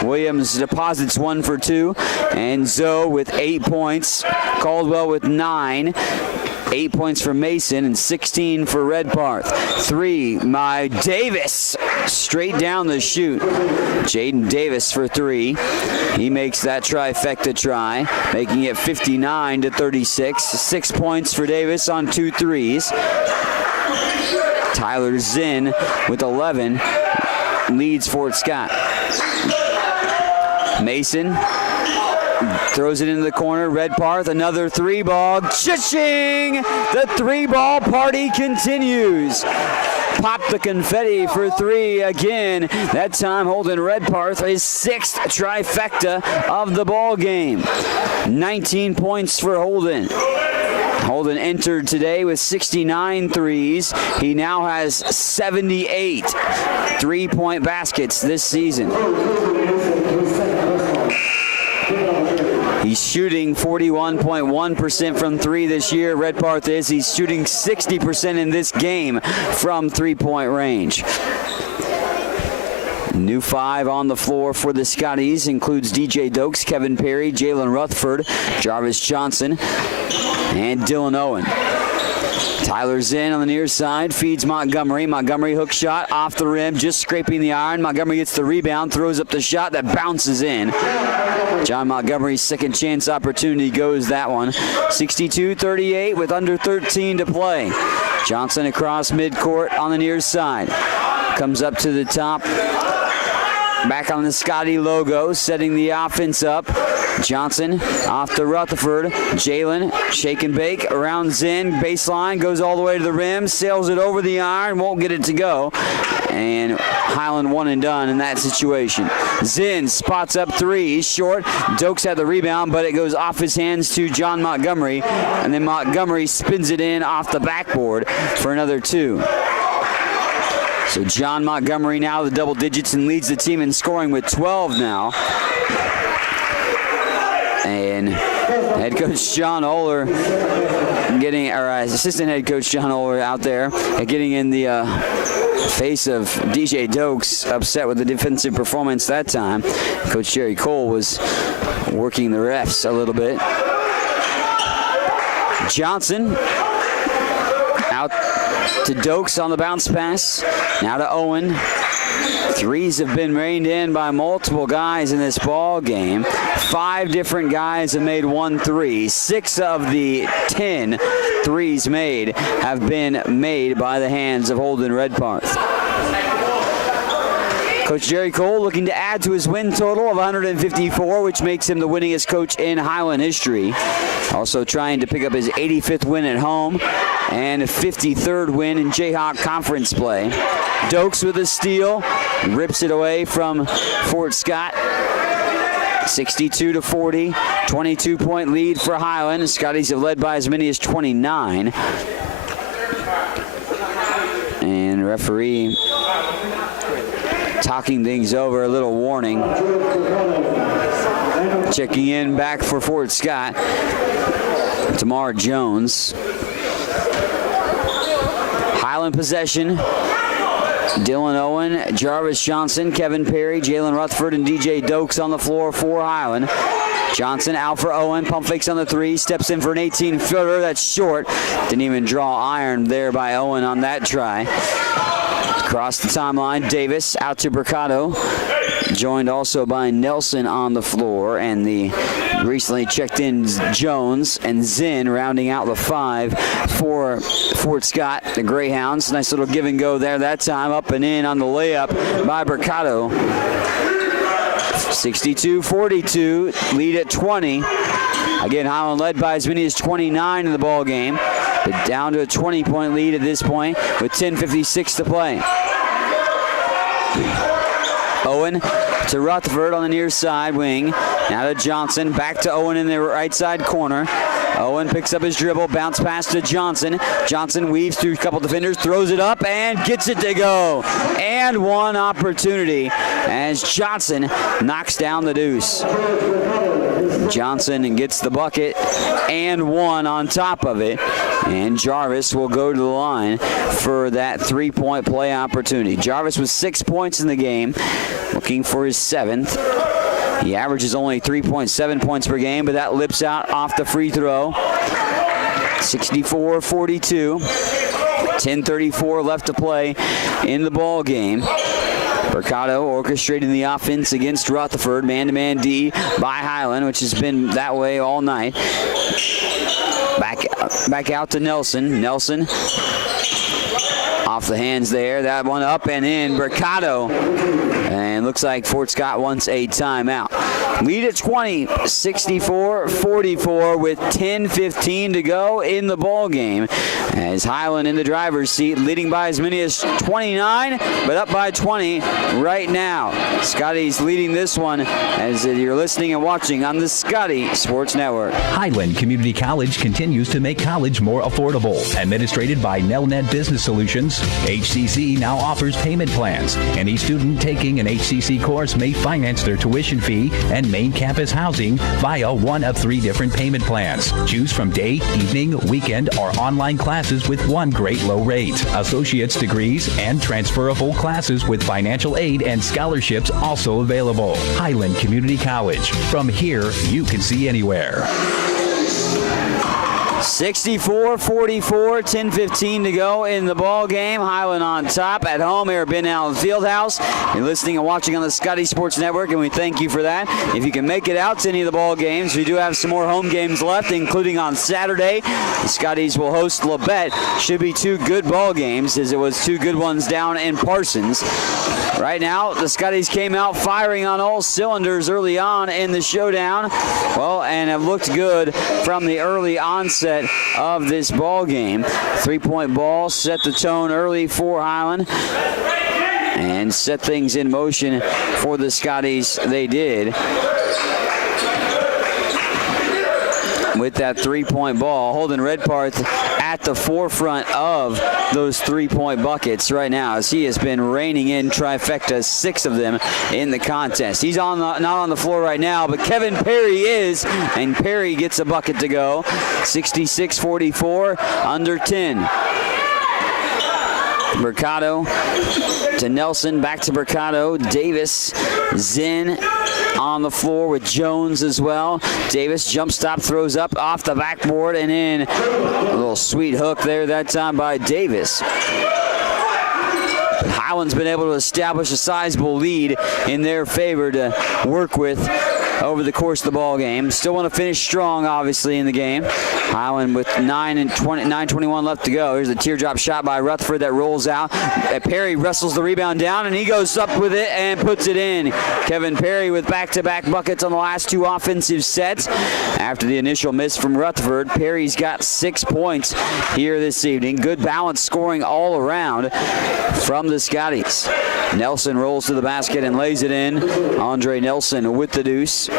Williams deposits 1 for 2. And Zoe with 8 points. Caldwell with 9. 8 points for Mason and 16 for Redparth. 3 by Davis. Straight down the chute. Jaden Davis for 3. He makes that trifecta try, making it 59-36. 6 points for Davis on 2 threes. Tyler Zinn with 11 leads Fort Scott. Mason throws it into the corner. Redparth, another 3-ball. Cha-ching! The 3-ball party continues. Pop the confetti for 3 again. That time Holden Redparth, his 6th trifecta of the ball game. 19 points for Holden. Holden entered today with 69 threes. He now has 78 3-point baskets this season. He's shooting 41.1% from 3 this year. Redparth is. He's shooting 60% in this game from 3-point range. New 5 on the floor for the Scotties includes DJ Dokes, Kevin Perry, Jalen Rutherford, Jarvis Johnson, and Dylan Owen. Tyler Zinn on the near side feeds Montgomery. Montgomery hook shot off the rim, just scraping the iron. Montgomery gets the rebound, throws up the shot that bounces in. John Montgomery's second chance opportunity goes that one. 62-38 with under 13 to play. Johnson across midcourt on the near side. Comes up to the top. Back on the Scotty logo, setting the offense up. Johnson off to Rutherford. Jalen, shake and bake around Zinn. Baseline, goes all the way to the rim, sails it over the iron, won't get it to go. And Highland one and done in that situation. Zinn spots up 3, he's short. Dokes had the rebound, but it goes off his hands to John Montgomery. And then Montgomery spins it in off the backboard for another 2. So John Montgomery now the double digits and leads the team in scoring with 12 now. And head coach John Oler assistant head coach John Oler out there getting in the face of DJ Dokes, upset with the defensive performance that time. Coach Jerry Cole was working the refs a little bit. Johnson out to Dokes on the bounce pass. Now to Owen. Threes have been reined in by multiple guys in this ball game. 5 different guys have made 1 3. 6 of the 10 threes made have been made by the hands of Holden Redparth. Coach Jerry Cole looking to add to his win total of 154, which makes him the winningest coach in Highland history. Also trying to pick up his 85th win at home and a 53rd win in Jayhawk Conference play. Dokes with a steal, rips it away from Fort Scott. 62-40, 22-point lead for Highland. The Scotties have led by as many as 29. And referee talking things over, a little warning. Checking in back for Fort Scott, Tamar Jones. Highland possession. Dylan Owen, Jarvis Johnson, Kevin Perry, Jalen Rutherford, and DJ Dokes on the floor for Highland. Johnson out for Owen, pump fakes on the three, steps in for an 18-footer. That's short. Didn't even draw iron there by Owen on that try. Across the timeline, Davis out to Mercado. Joined also by Nelson on the floor, and the recently checked in Jones and Zinn rounding out the 5 for Fort Scott, the Greyhounds. Nice little give and go there that time, up and in on the layup by Mercado. 62-42, lead at 20. Again, Highland led by as many as 29 in the ball game, but down to a 20-point lead at this point with 10:56 to play. Owen to Rutherford on the near side wing. Now to Johnson. Back to Owen in the right side corner. Owen picks up his dribble. Bounce pass to Johnson. Johnson weaves through a couple defenders. Throws it up and gets it to go. And one opportunity as Johnson knocks down the deuce. Johnson gets the bucket and one on top of it. And Jarvis will go to the line for that three-point play opportunity. Jarvis with 6 points in the game, looking for his 7th. He averages only 3.7 points per game, but that lips out off the free throw. 64-42. 10:34 left to play in the ball game. Mercado orchestrating the offense against Rutherford. Man-to-man D by Highland, which has been that way all night. Back out to Nelson. Nelson off the hands there. That one up and in. Mercado. And looks like Fort Scott wants a timeout. Lead at 20, 64-44 with 10:15 to go in the ball game. As Highland in the driver's seat, leading by as many as 29, but up by 20 right now. Scotty's leading this one as you're listening and watching on the Scotty Sports Network. Highland Community College continues to make college more affordable. Administrated by Nelnet Business Solutions, HCC now offers payment plans. Any student taking an HCC course may finance their tuition fee and main campus housing via one of 3 different payment plans. Choose from day, evening, weekend, or online classes with one great low rate. Associate's degrees and transferable classes with financial aid and scholarships also available. Highland Community College. From here, you can see anywhere. 64-44, 10:15 to go in the ball game. Highland on top at home here at Ben Allen Fieldhouse. You're listening and watching on the Scotty Sports Network, and we thank you for that. If you can make it out to any of the ball games, we do have some more home games left, including on Saturday. The Scotties will host Labette. Should be 2 good ball games, as it was 2 good ones down in Parsons. Right now, the Scotties came out firing on all cylinders early on in the showdown. Well, and have looked good from the early onset of this ball game. 3-point ball set the tone early for Highland and set things in motion for the Scotties. They did. With that 3-point ball, Holden Redparth at the forefront of those 3-point buckets right now, as he has been reining in trifecta, 6 of them in the contest. He's not on the floor right now, but Kevin Perry is, and Perry gets a bucket to go. 66-44, under 10. Mercado to Nelson, back to Mercado. Davis, Zinn on the floor with Jones as well. Davis jump stop, throws up off the backboard and in. A little sweet hook there that time by Davis. But Highland's been able to establish a sizable lead in their favor to work with over the course of the ball game. Still want to finish strong, obviously, in the game. Highland with 9:21 left to go. Here's a teardrop shot by Rutherford that rolls out. Perry wrestles the rebound down, and he goes up with it and puts it in. Kevin Perry with back-to-back buckets on the last two offensive sets. After the initial miss from Rutherford, Perry's got 6 points here this evening. Good balance scoring all around from the Scotties. Nelson rolls to the basket and lays it in. Andre Nelson with the deuce.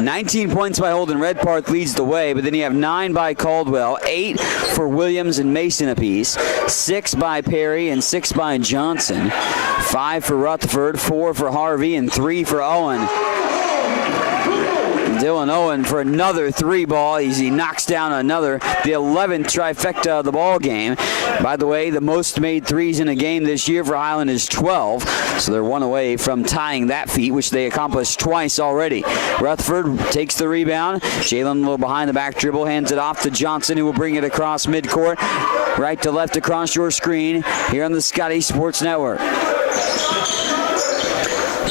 19 points by Holden. Redpath leads the way, but then you have 9 by Caldwell, 8 for Williams and Mason apiece, 6 by Perry and 6 by Johnson, 5 for Rutherford, 4 for Harvey, and 3 for Owen. Dylan Owen for another 3 ball. He knocks down another, the 11th trifecta of the ball game. By the way, the most made threes in a game this year for Highland is 12, so they're 1 away from tying that feat, which they accomplished twice already. Rutherford takes the rebound. Jalen a little behind the back dribble, hands it off to Johnson, who will bring it across midcourt, right to left across your screen here on the Scotty Sports Network.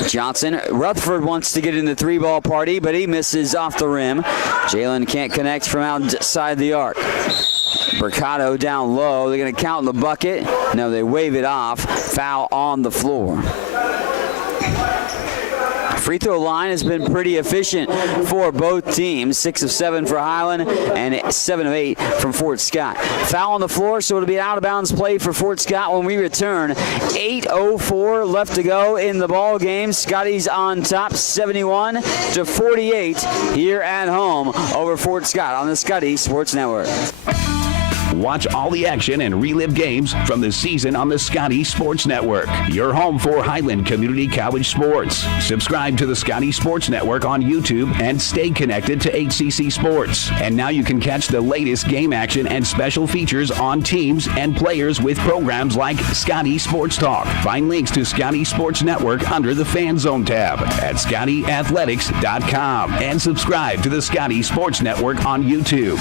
Johnson, Rutherford wants to get in the 3-ball party, but he misses off the rim. Jalen can't connect from outside the arc. Mercado down low. They're going to count the bucket. No, they wave it off. Foul on the floor. Free throw line has been pretty efficient for both teams. 6 of 7 for Highland and 7 of 8 from Fort Scott. Foul on the floor, so it'll be an out-of-bounds play for Fort Scott when we return. 8:04 left to go in the ball game. Scotty's on top, 71-48 here at home over Fort Scott on the Scotty Sports Network. Watch all the action and relive games from the season on the Scotty Sports Network, your home for Highland Community College sports. Subscribe to the Scotty Sports Network on YouTube and stay connected to HCC Sports. And now you can catch the latest game action and special features on teams and players with programs like Scotty Sports Talk. Find links to Scotty Sports Network under the Fan Zone tab at ScottyAthletics.com and subscribe to the Scotty Sports Network on YouTube.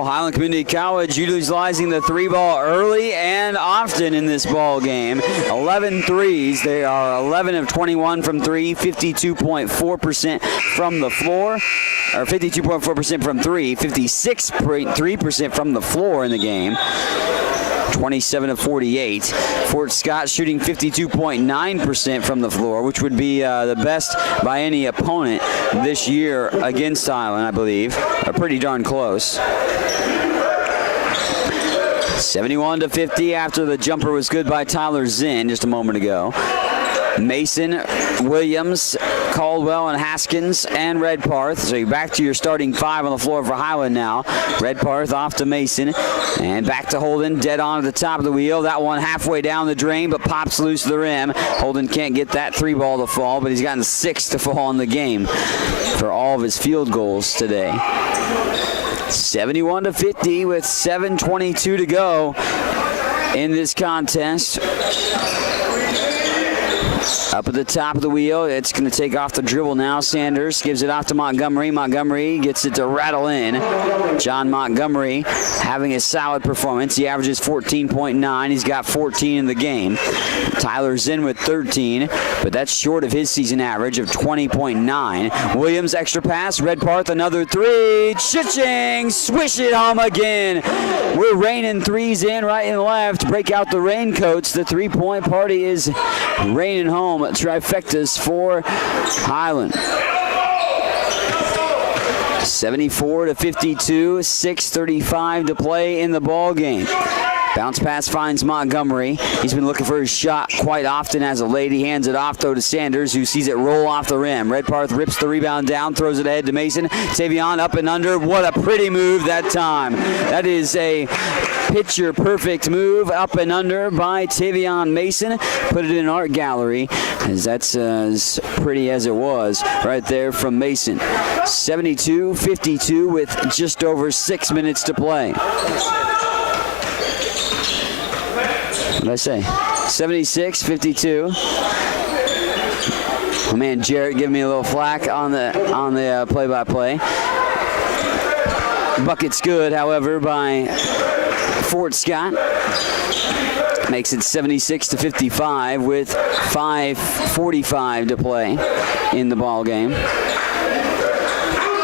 Highland Community College utilizing the 3-ball early and often in this ball game. 11 threes. They are 11 of 21 from 3, 52.4% from the floor, or 52.4% from 3, 56.3% from the floor in the game. 27 of 48. Fort Scott shooting 52.9% from the floor, which would be the best by any opponent this year against Highland, I believe. Pretty darn close. 71-50 after the jumper was good by Tyler Zinn just a moment ago. Mason, Williams, Caldwell, and Haskins, and Redpath. So you're back to your starting 5 on the floor for Highland now. Redpath off to Mason, and back to Holden, dead on at the top of the wheel. That one halfway down the drain, but pops loose to the rim. Holden can't get that 3-ball to fall, but he's gotten 6 to fall in the game for all of his field goals today. 71-50 with 7:22 to go in this contest. Up at the top of the wheel, it's going to take off the dribble now. Sanders gives it off to Montgomery. Montgomery gets it to rattle in. John Montgomery having a solid performance. He averages 14.9. He's got 14 in the game. Tyler Zinn with 13, but that's short of his season average of 20.9. Williams extra pass. Redpath another 3. Cha-ching! Swish it home again. We're raining threes in right and left. Break out the raincoats. The 3-point party is raining home. Trifectas for Highland. 74-52, 6:35 to play in the ball game. Bounce pass finds Montgomery. He's been looking for his shot quite often as of late. He hands it off, though, to Sanders, who sees it roll off the rim. Redpath rips the rebound down, throws it ahead to Mason. Tavion up and under. What a pretty move that time. That is a picture-perfect move up and under by Tavion Mason. Put it in art gallery, as that's as pretty as it was right there from Mason. 72-52 with just over 6 minutes to play. What did I say? 76-52. Oh man, Jarrett giving me a little flack on the play-by-play. Bucket's good, however, by Fort Scott. Makes it 76-55 with 5:45 to play in the ball game.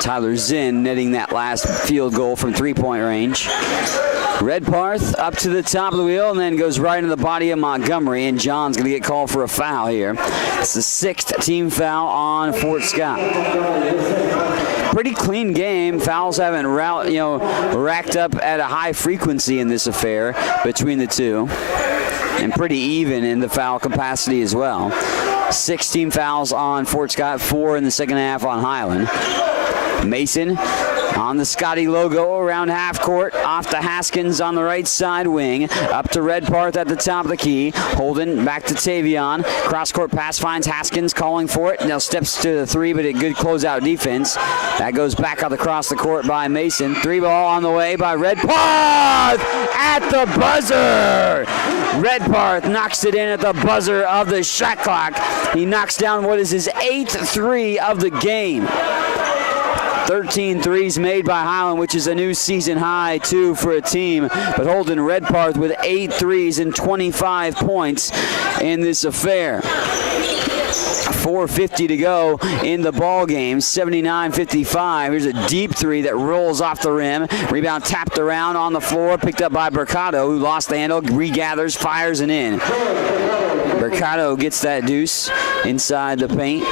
Tyler Zinn netting that last field goal from three-point range. Redparth up to the top of the wheel and then goes right into the body of Montgomery, and John's going to get called for a foul here. It's the 6th team foul on Fort Scott. Pretty clean game. Fouls haven't racked up at a high frequency in this affair between the two, and pretty even in the foul capacity as well. 16 fouls on Fort Scott, 4 in the second half on Highland. Mason on the Scotty logo around half court, off to Haskins on the right side wing, up to Redparth at the top of the key. Holden back to Tavion. Cross court pass finds Haskins, calling for it. Now steps to the three, but a good closeout defense. That goes back out across the court by Mason. Three ball on the way by Redparth at the buzzer. Redparth knocks it in at the buzzer of the shot clock. He knocks down what is his 8th three of the game. 13 threes made by Highland, which is a new season high, too, for a team. But Holden Redparth with 8 threes and 25 points in this affair. 4:50 to go in the ball game, 79-55. Here's a deep three that rolls off the rim. Rebound tapped around on the floor, picked up by Mercado, who lost the handle, regathers, fires, and in. Mercado gets that deuce inside the paint.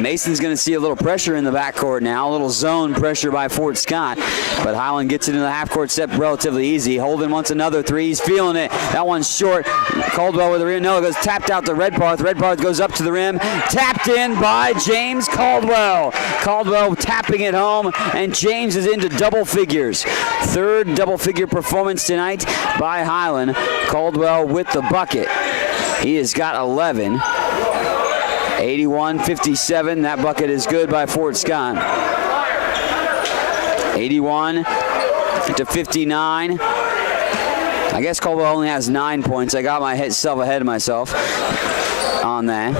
Mason's going to see a little pressure in the backcourt now, a little zone pressure by Fort Scott, but Highland gets it into the half-court set relatively easy. Holden wants another three. He's feeling it. That one's short. Caldwell with the rim. No, it goes tapped out to Redparth. Redparth goes up to the rim. Tapped in by James Caldwell. Caldwell tapping it home, and James is into double figures. 3rd double-figure performance tonight by Highland. Caldwell with the bucket. He has got 11. 81-57. That bucket is good by Fort Scott. 81-59. I guess Caldwell only has 9 points. I got myself ahead of myself on that.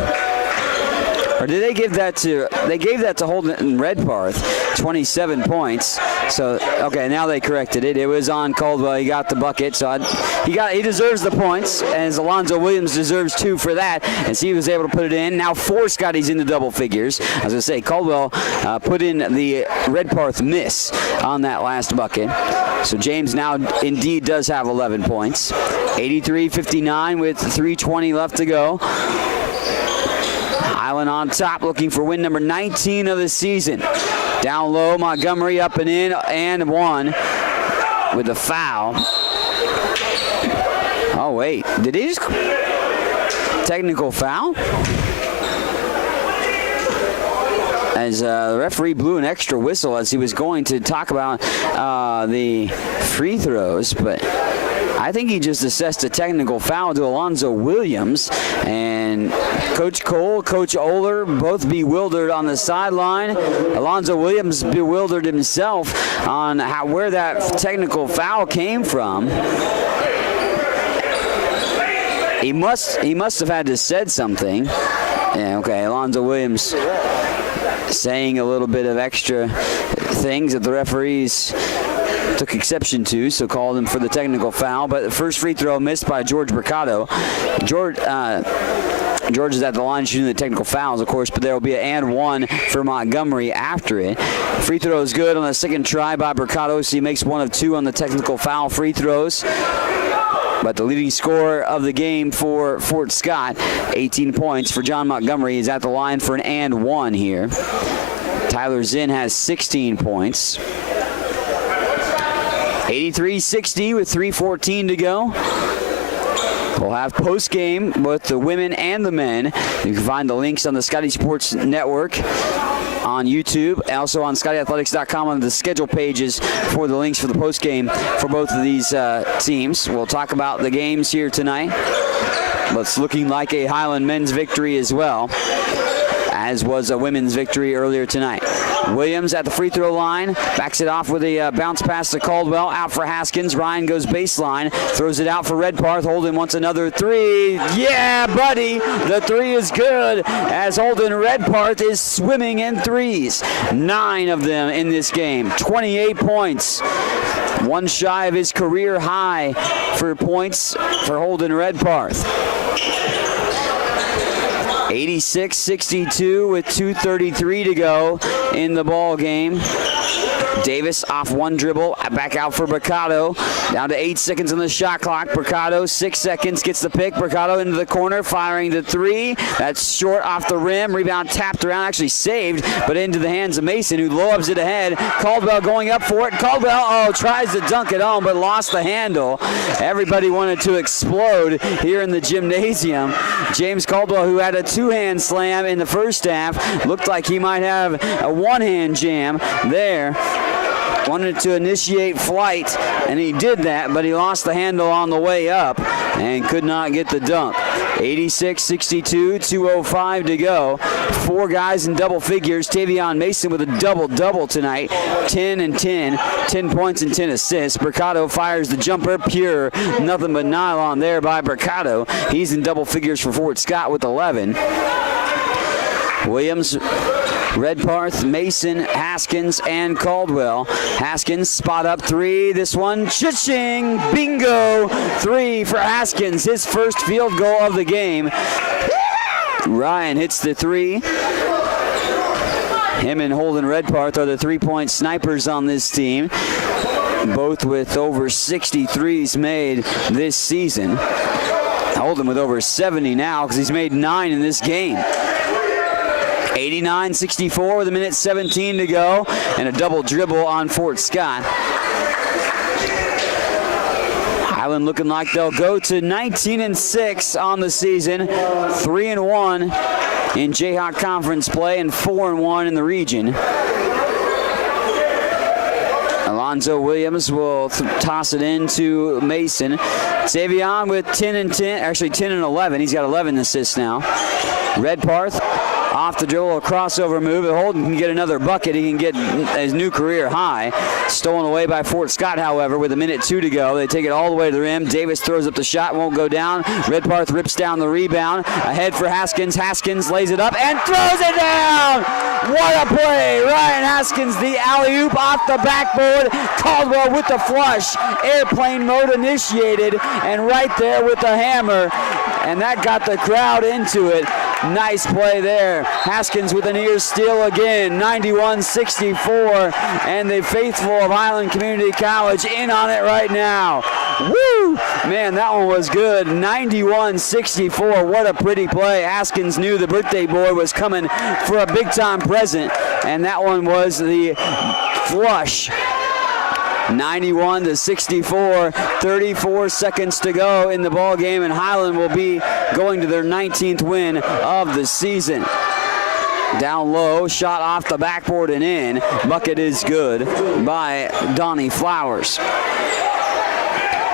Or did they give that to? They gave that to Holden Redparth, 27 points. So okay, now they corrected it. It was on Caldwell. He got the bucket, so he deserves the points, and Alonzo Williams deserves 2 for that. And so he was able to put it in. Now Fort Scotty's into double figures. As I say, Caldwell put in the Redparth miss on that last bucket. So James now indeed does have 11 points. 83-59 with 3:20 left to go. Highland on top, looking for win number 19 of the season. Down low, Montgomery up and in, and one with a foul. Oh, wait. Did he just... Technical foul? As the referee blew an extra whistle as he was going to talk about the free throws, but... I think he just assessed a technical foul to Alonzo Williams, and Coach Cole, Coach Oler, both bewildered on the sideline. Alonzo Williams bewildered himself on where that technical foul came from. He must have had to said something. Yeah, okay, Alonzo Williams saying a little bit of extra things that the referees took exception to, so called him for the technical foul. But the first free throw missed by George Mercado. George is at the line shooting the technical fouls, of course, but there will be an and one for Montgomery after it. Free throw is good on the second try by Mercado, so he makes 1 of 2 on the technical foul free throws. But the leading scorer of the game for Fort Scott, 18 points for John Montgomery, is at the line for an and one here. Tyler Zinn has 16 points. 83-60 with 3:14 to go. We'll have post-game, both the women and the men. You can find the links on the Scotty Sports Network on YouTube, also on ScottyAthletics.com on the schedule pages for the links for the post-game for both of these teams. We'll talk about the games here tonight. But it's looking like a Highland men's victory as well, as was a women's victory earlier tonight. Williams at the free throw line, backs it off with a bounce pass to Caldwell, out for Haskins. Ryan goes baseline, throws it out for Redparth. Holden wants another three. Yeah, buddy, the three is good as Holden Redparth is swimming in threes. 9 of them in this game, 28 points. One shy of his career high for points for Holden Redparth. 86-62 with 2:33 to go in the ball game. Davis off one dribble, back out for Mercado. Down to 8 seconds on the shot clock. Mercado, 6 seconds, gets the pick. Mercado into the corner, firing the three. That's short off the rim. Rebound tapped around, actually saved, but into the hands of Mason, who lobs it ahead. Caldwell going up for it. Caldwell, tries to dunk it home, but lost the handle. Everybody wanted to explode here in the gymnasium. James Caldwell, who had a two-hand slam in the first half, looked like he might have a one-hand jam there. Wanted to initiate flight, and he did that, but he lost the handle on the way up and could not get the dunk. 86-62, 2:05 to go. 4 guys in double figures. Tavion Mason with a double-double tonight. 10 and 10. 10 points and 10 assists. Mercado fires the jumper. Pure. Nothing but nylon there by Mercado. He's in double figures for Fort Scott with 11. Williams, Redparth, Mason, Haskins, and Caldwell. Haskins, spot up three. This one, cha-ching, bingo. 3 for Haskins, his first field goal of the game. Ryan hits the 3. Him and Holden Redparth are the three-point snipers on this team, both with over 60 threes made this season. Holden with over 70 now because he's made 9 in this game. 89-64 with 1:17 to go, and a double dribble on Fort Scott. Highland looking like they'll go to 19-6 on the season, 3-1 in Jayhawk Conference play, and 4-1 in the region. Alonzo Williams will toss it into Mason. Savion with 10 and 10, actually 10 and 11. He's got 11 assists now. Redparth off the dribble, a crossover move. If Holden can get another bucket, he can get his new career high. Stolen away by Fort Scott, however, with 1:02 to go. They take it all the way to the rim. Davis throws up the shot, won't go down. Redparth rips down the rebound. Ahead for Haskins. Haskins lays it up and throws it down. What a play. Ryan Haskins, the alley-oop off the backboard. Caldwell with the flush. Airplane mode initiated, and right there with the hammer. And that got the crowd into it. Nice play there. Haskins with an ear steal again. 91-64. And the faithful of Highland Community College in on it right now. Woo! Man, that one was good. 91-64. What a pretty play. Haskins knew the birthday boy was coming for a big-time present. And that one was the flush. 91-64, 34 seconds to go in the ball game, and Highland will be going to their 19th win of the season. Down low, shot off the backboard and in. Bucket is good by Donnie Flowers.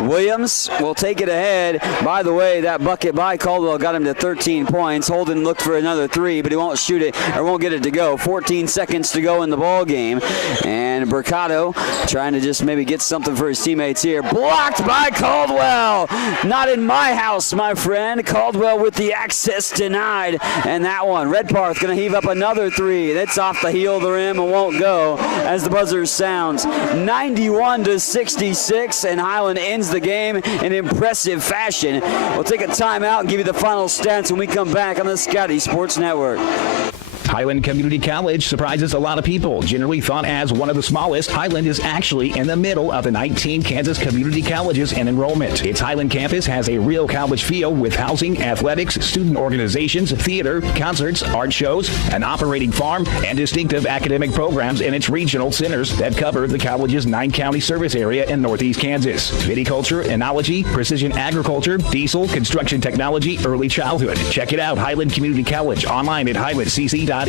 Williams will take it ahead. By the way, that bucket by Caldwell got him to 13 points. Holden looked for another 3, but he won't shoot it, or won't get it to go. 14 seconds to go in the ball game. And Mercado trying to just maybe get something for his teammates here. Blocked by Caldwell. Not in my house, my friend. Caldwell with the access denied. And that one, Redparth going to heave up another 3. That's off the heel of the rim and won't go as the buzzer sounds. 91-66, and Highland ends the game in impressive fashion. We'll take a timeout and give you the final stats when we come back on the Scotty Sports Network. Highland Community College surprises a lot of people. Generally thought as one of the smallest, Highland is actually in the middle of the 19 Kansas community colleges in enrollment. Its Highland campus has a real college feel with housing, athletics, student organizations, theater, concerts, art shows, an operating farm, and distinctive academic programs in its regional centers that cover the college's 9-county service area in northeast Kansas. Viticulture, enology, precision agriculture, diesel, construction technology, early childhood. Check it out, Highland Community College, online at highlandcc.edu.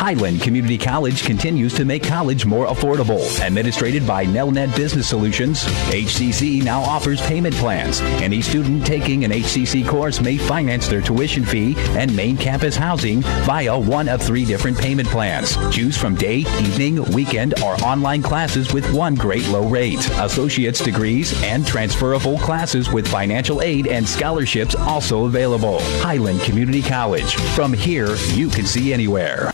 Highland Community College continues to make college more affordable. Administrated by Nelnet Business Solutions, HCC now offers payment plans. Any student taking an HCC course may finance their tuition fee and main campus housing via one of 3 different payment plans. Choose from day, evening, weekend, or online classes with one great low rate. Associate's degrees and transferable classes with financial aid and scholarships also available. Highland Community College. From here, you can see anywhere.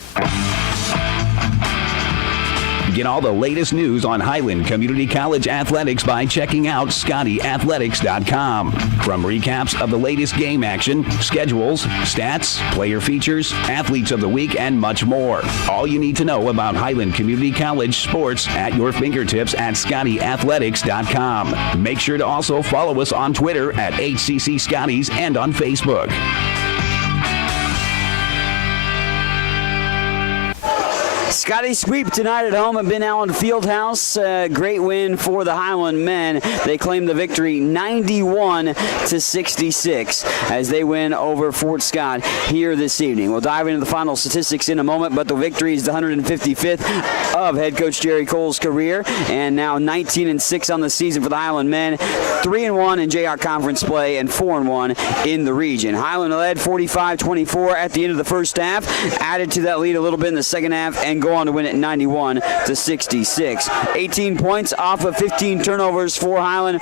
Get all the latest news on Highland Community College athletics by checking out ScottyAthletics.com. From recaps of the latest game action, schedules, stats, player features, athletes of the week, and much more. All you need to know about Highland Community College sports at your fingertips at ScottyAthletics.com. Make sure to also follow us on Twitter at HCC Scotties and on Facebook. Scotty sweep tonight at home at Ben Allen Fieldhouse. Great win for the Highland men. They claim the victory 91-66 as they win over Fort Scott here this evening. We'll dive into the final statistics in a moment, but the victory is the 155th of head coach Jerry Cole's career, and now 19-6 on the season for the Highland men, 3-1 in Jayhawk Conference play, and 4-1 in the region. Highland led 45-24 at the end of the first half, added to that lead a little bit in the second half, and go on to win it 91-66. 18 points off of 15 turnovers for Highland.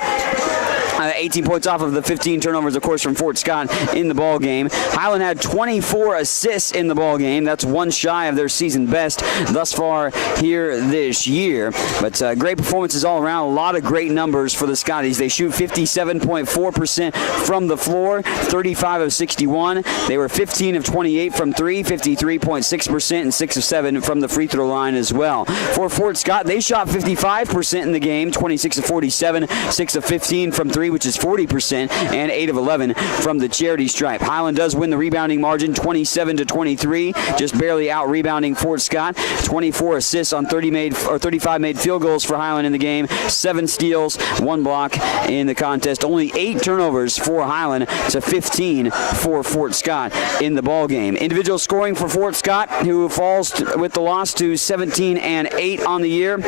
18 points off of the 15 turnovers, of course, from Fort Scott in the ball game. Highland had 24 assists in the ball game. That's one shy of their season best thus far here this year. But great performances all around. A lot of great numbers for the Scotties. They shoot 57.4% from the floor, 35 of 61. They were 15 of 28 from 3, 53.6%, and 6 of 7 from the free throw line as well. For Fort Scott, they shot 55% in the game, 26 of 47, 6 of 15 from 3, which is 40%, and 8 of 11 from the charity stripe. Highland does win the rebounding margin 27-23, just barely out rebounding Fort Scott. 24 assists on 35 made field goals for Highland in the game, 7 steals, 1 block in the contest. Only 8 turnovers for Highland to 15 for Fort Scott in the ball game. Individual scoring for Fort Scott, who falls with the loss to 17-8 on the year.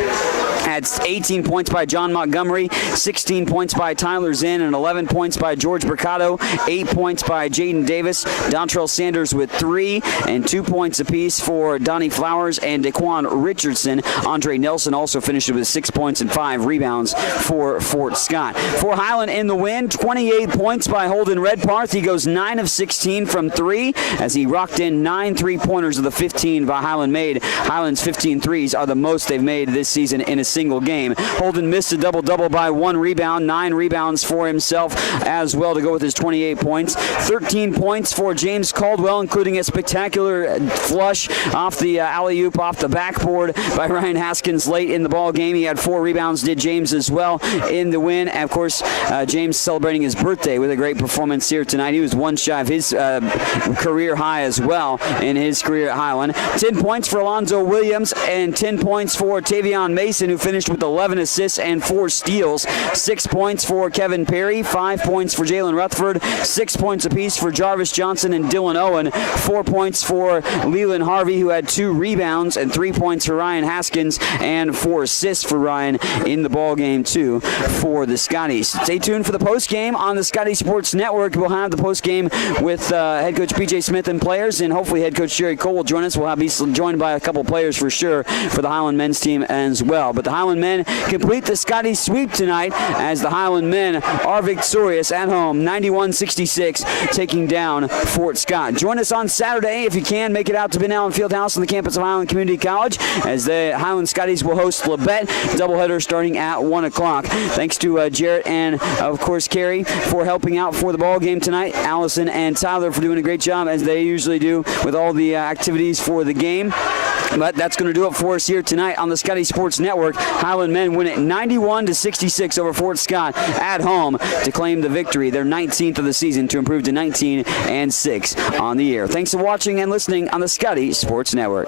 Had 18 points by John Montgomery, 16 points by Tyler Zinn, and 11 points by George Mercado, 8 points by Jaden Davis, Dontrell Sanders with 3, and 2 points apiece for Donnie Flowers and Daquan Richardson. Andre Nelson also finished with 6 points and 5 rebounds for Fort Scott. For Highland in the win, 28 points by Holden Redparth. He goes 9 of 16 from 3 as he rocked in 9 3-pointers of the 15 by Highland made. Highland's 15 threes are the most they've made this season in a single game. Holden missed a double-double by 1 rebound, 9 rebounds for himself as well to go with his 28 points. 13 points for James Caldwell, including a spectacular flush off the alley-oop off the backboard by Ryan Haskins late in the ball game. He had 4 rebounds, did James as well in the win. And of course, James celebrating his birthday with a great performance here tonight. He was one shy of his career high as well in his career at Highland. 10 points for Alonzo Williams and 10 points for Tavion Mason, who finished with 11 assists and 4 steals. 6 points for Kevin Perry, 5 points for Jalen Rutherford, 6 points apiece for Jarvis Johnson and Dylan Owen, 4 points for Leland Harvey, who had 2 rebounds, and 3 points for Ryan Haskins, and 4 assists for Ryan in the ball game too for the Scotties. Stay tuned for the post game on the Scotty Sports Network. We'll have the post game with head coach PJ Smith and players, and hopefully head coach Jerry Cole will join us. We'll be joined by a couple players for sure for the Highland men's team as well. But the Highland men complete the Scotty sweep tonight as the Highland men are victorious at home, 91-66, taking down Fort Scott. Join us on Saturday if you can. Make it out to Ben Allen Fieldhouse on the campus of Highland Community College as the Highland Scotties will host Labette, doubleheader starting at 1 o'clock. Thanks to Jarrett and, of course, Carrie for helping out for the ball game tonight. Allison and Tyler for doing a great job, as they usually do, with all the activities for the game. But that's going to do it for us here tonight on the Scotty Sports Network. Highland men win it 91-66 over Fort Scott at home to claim the victory, their 19th of the season, to improve to 19-6 on the year. Thanks for watching and listening on the Scotty Sports Network.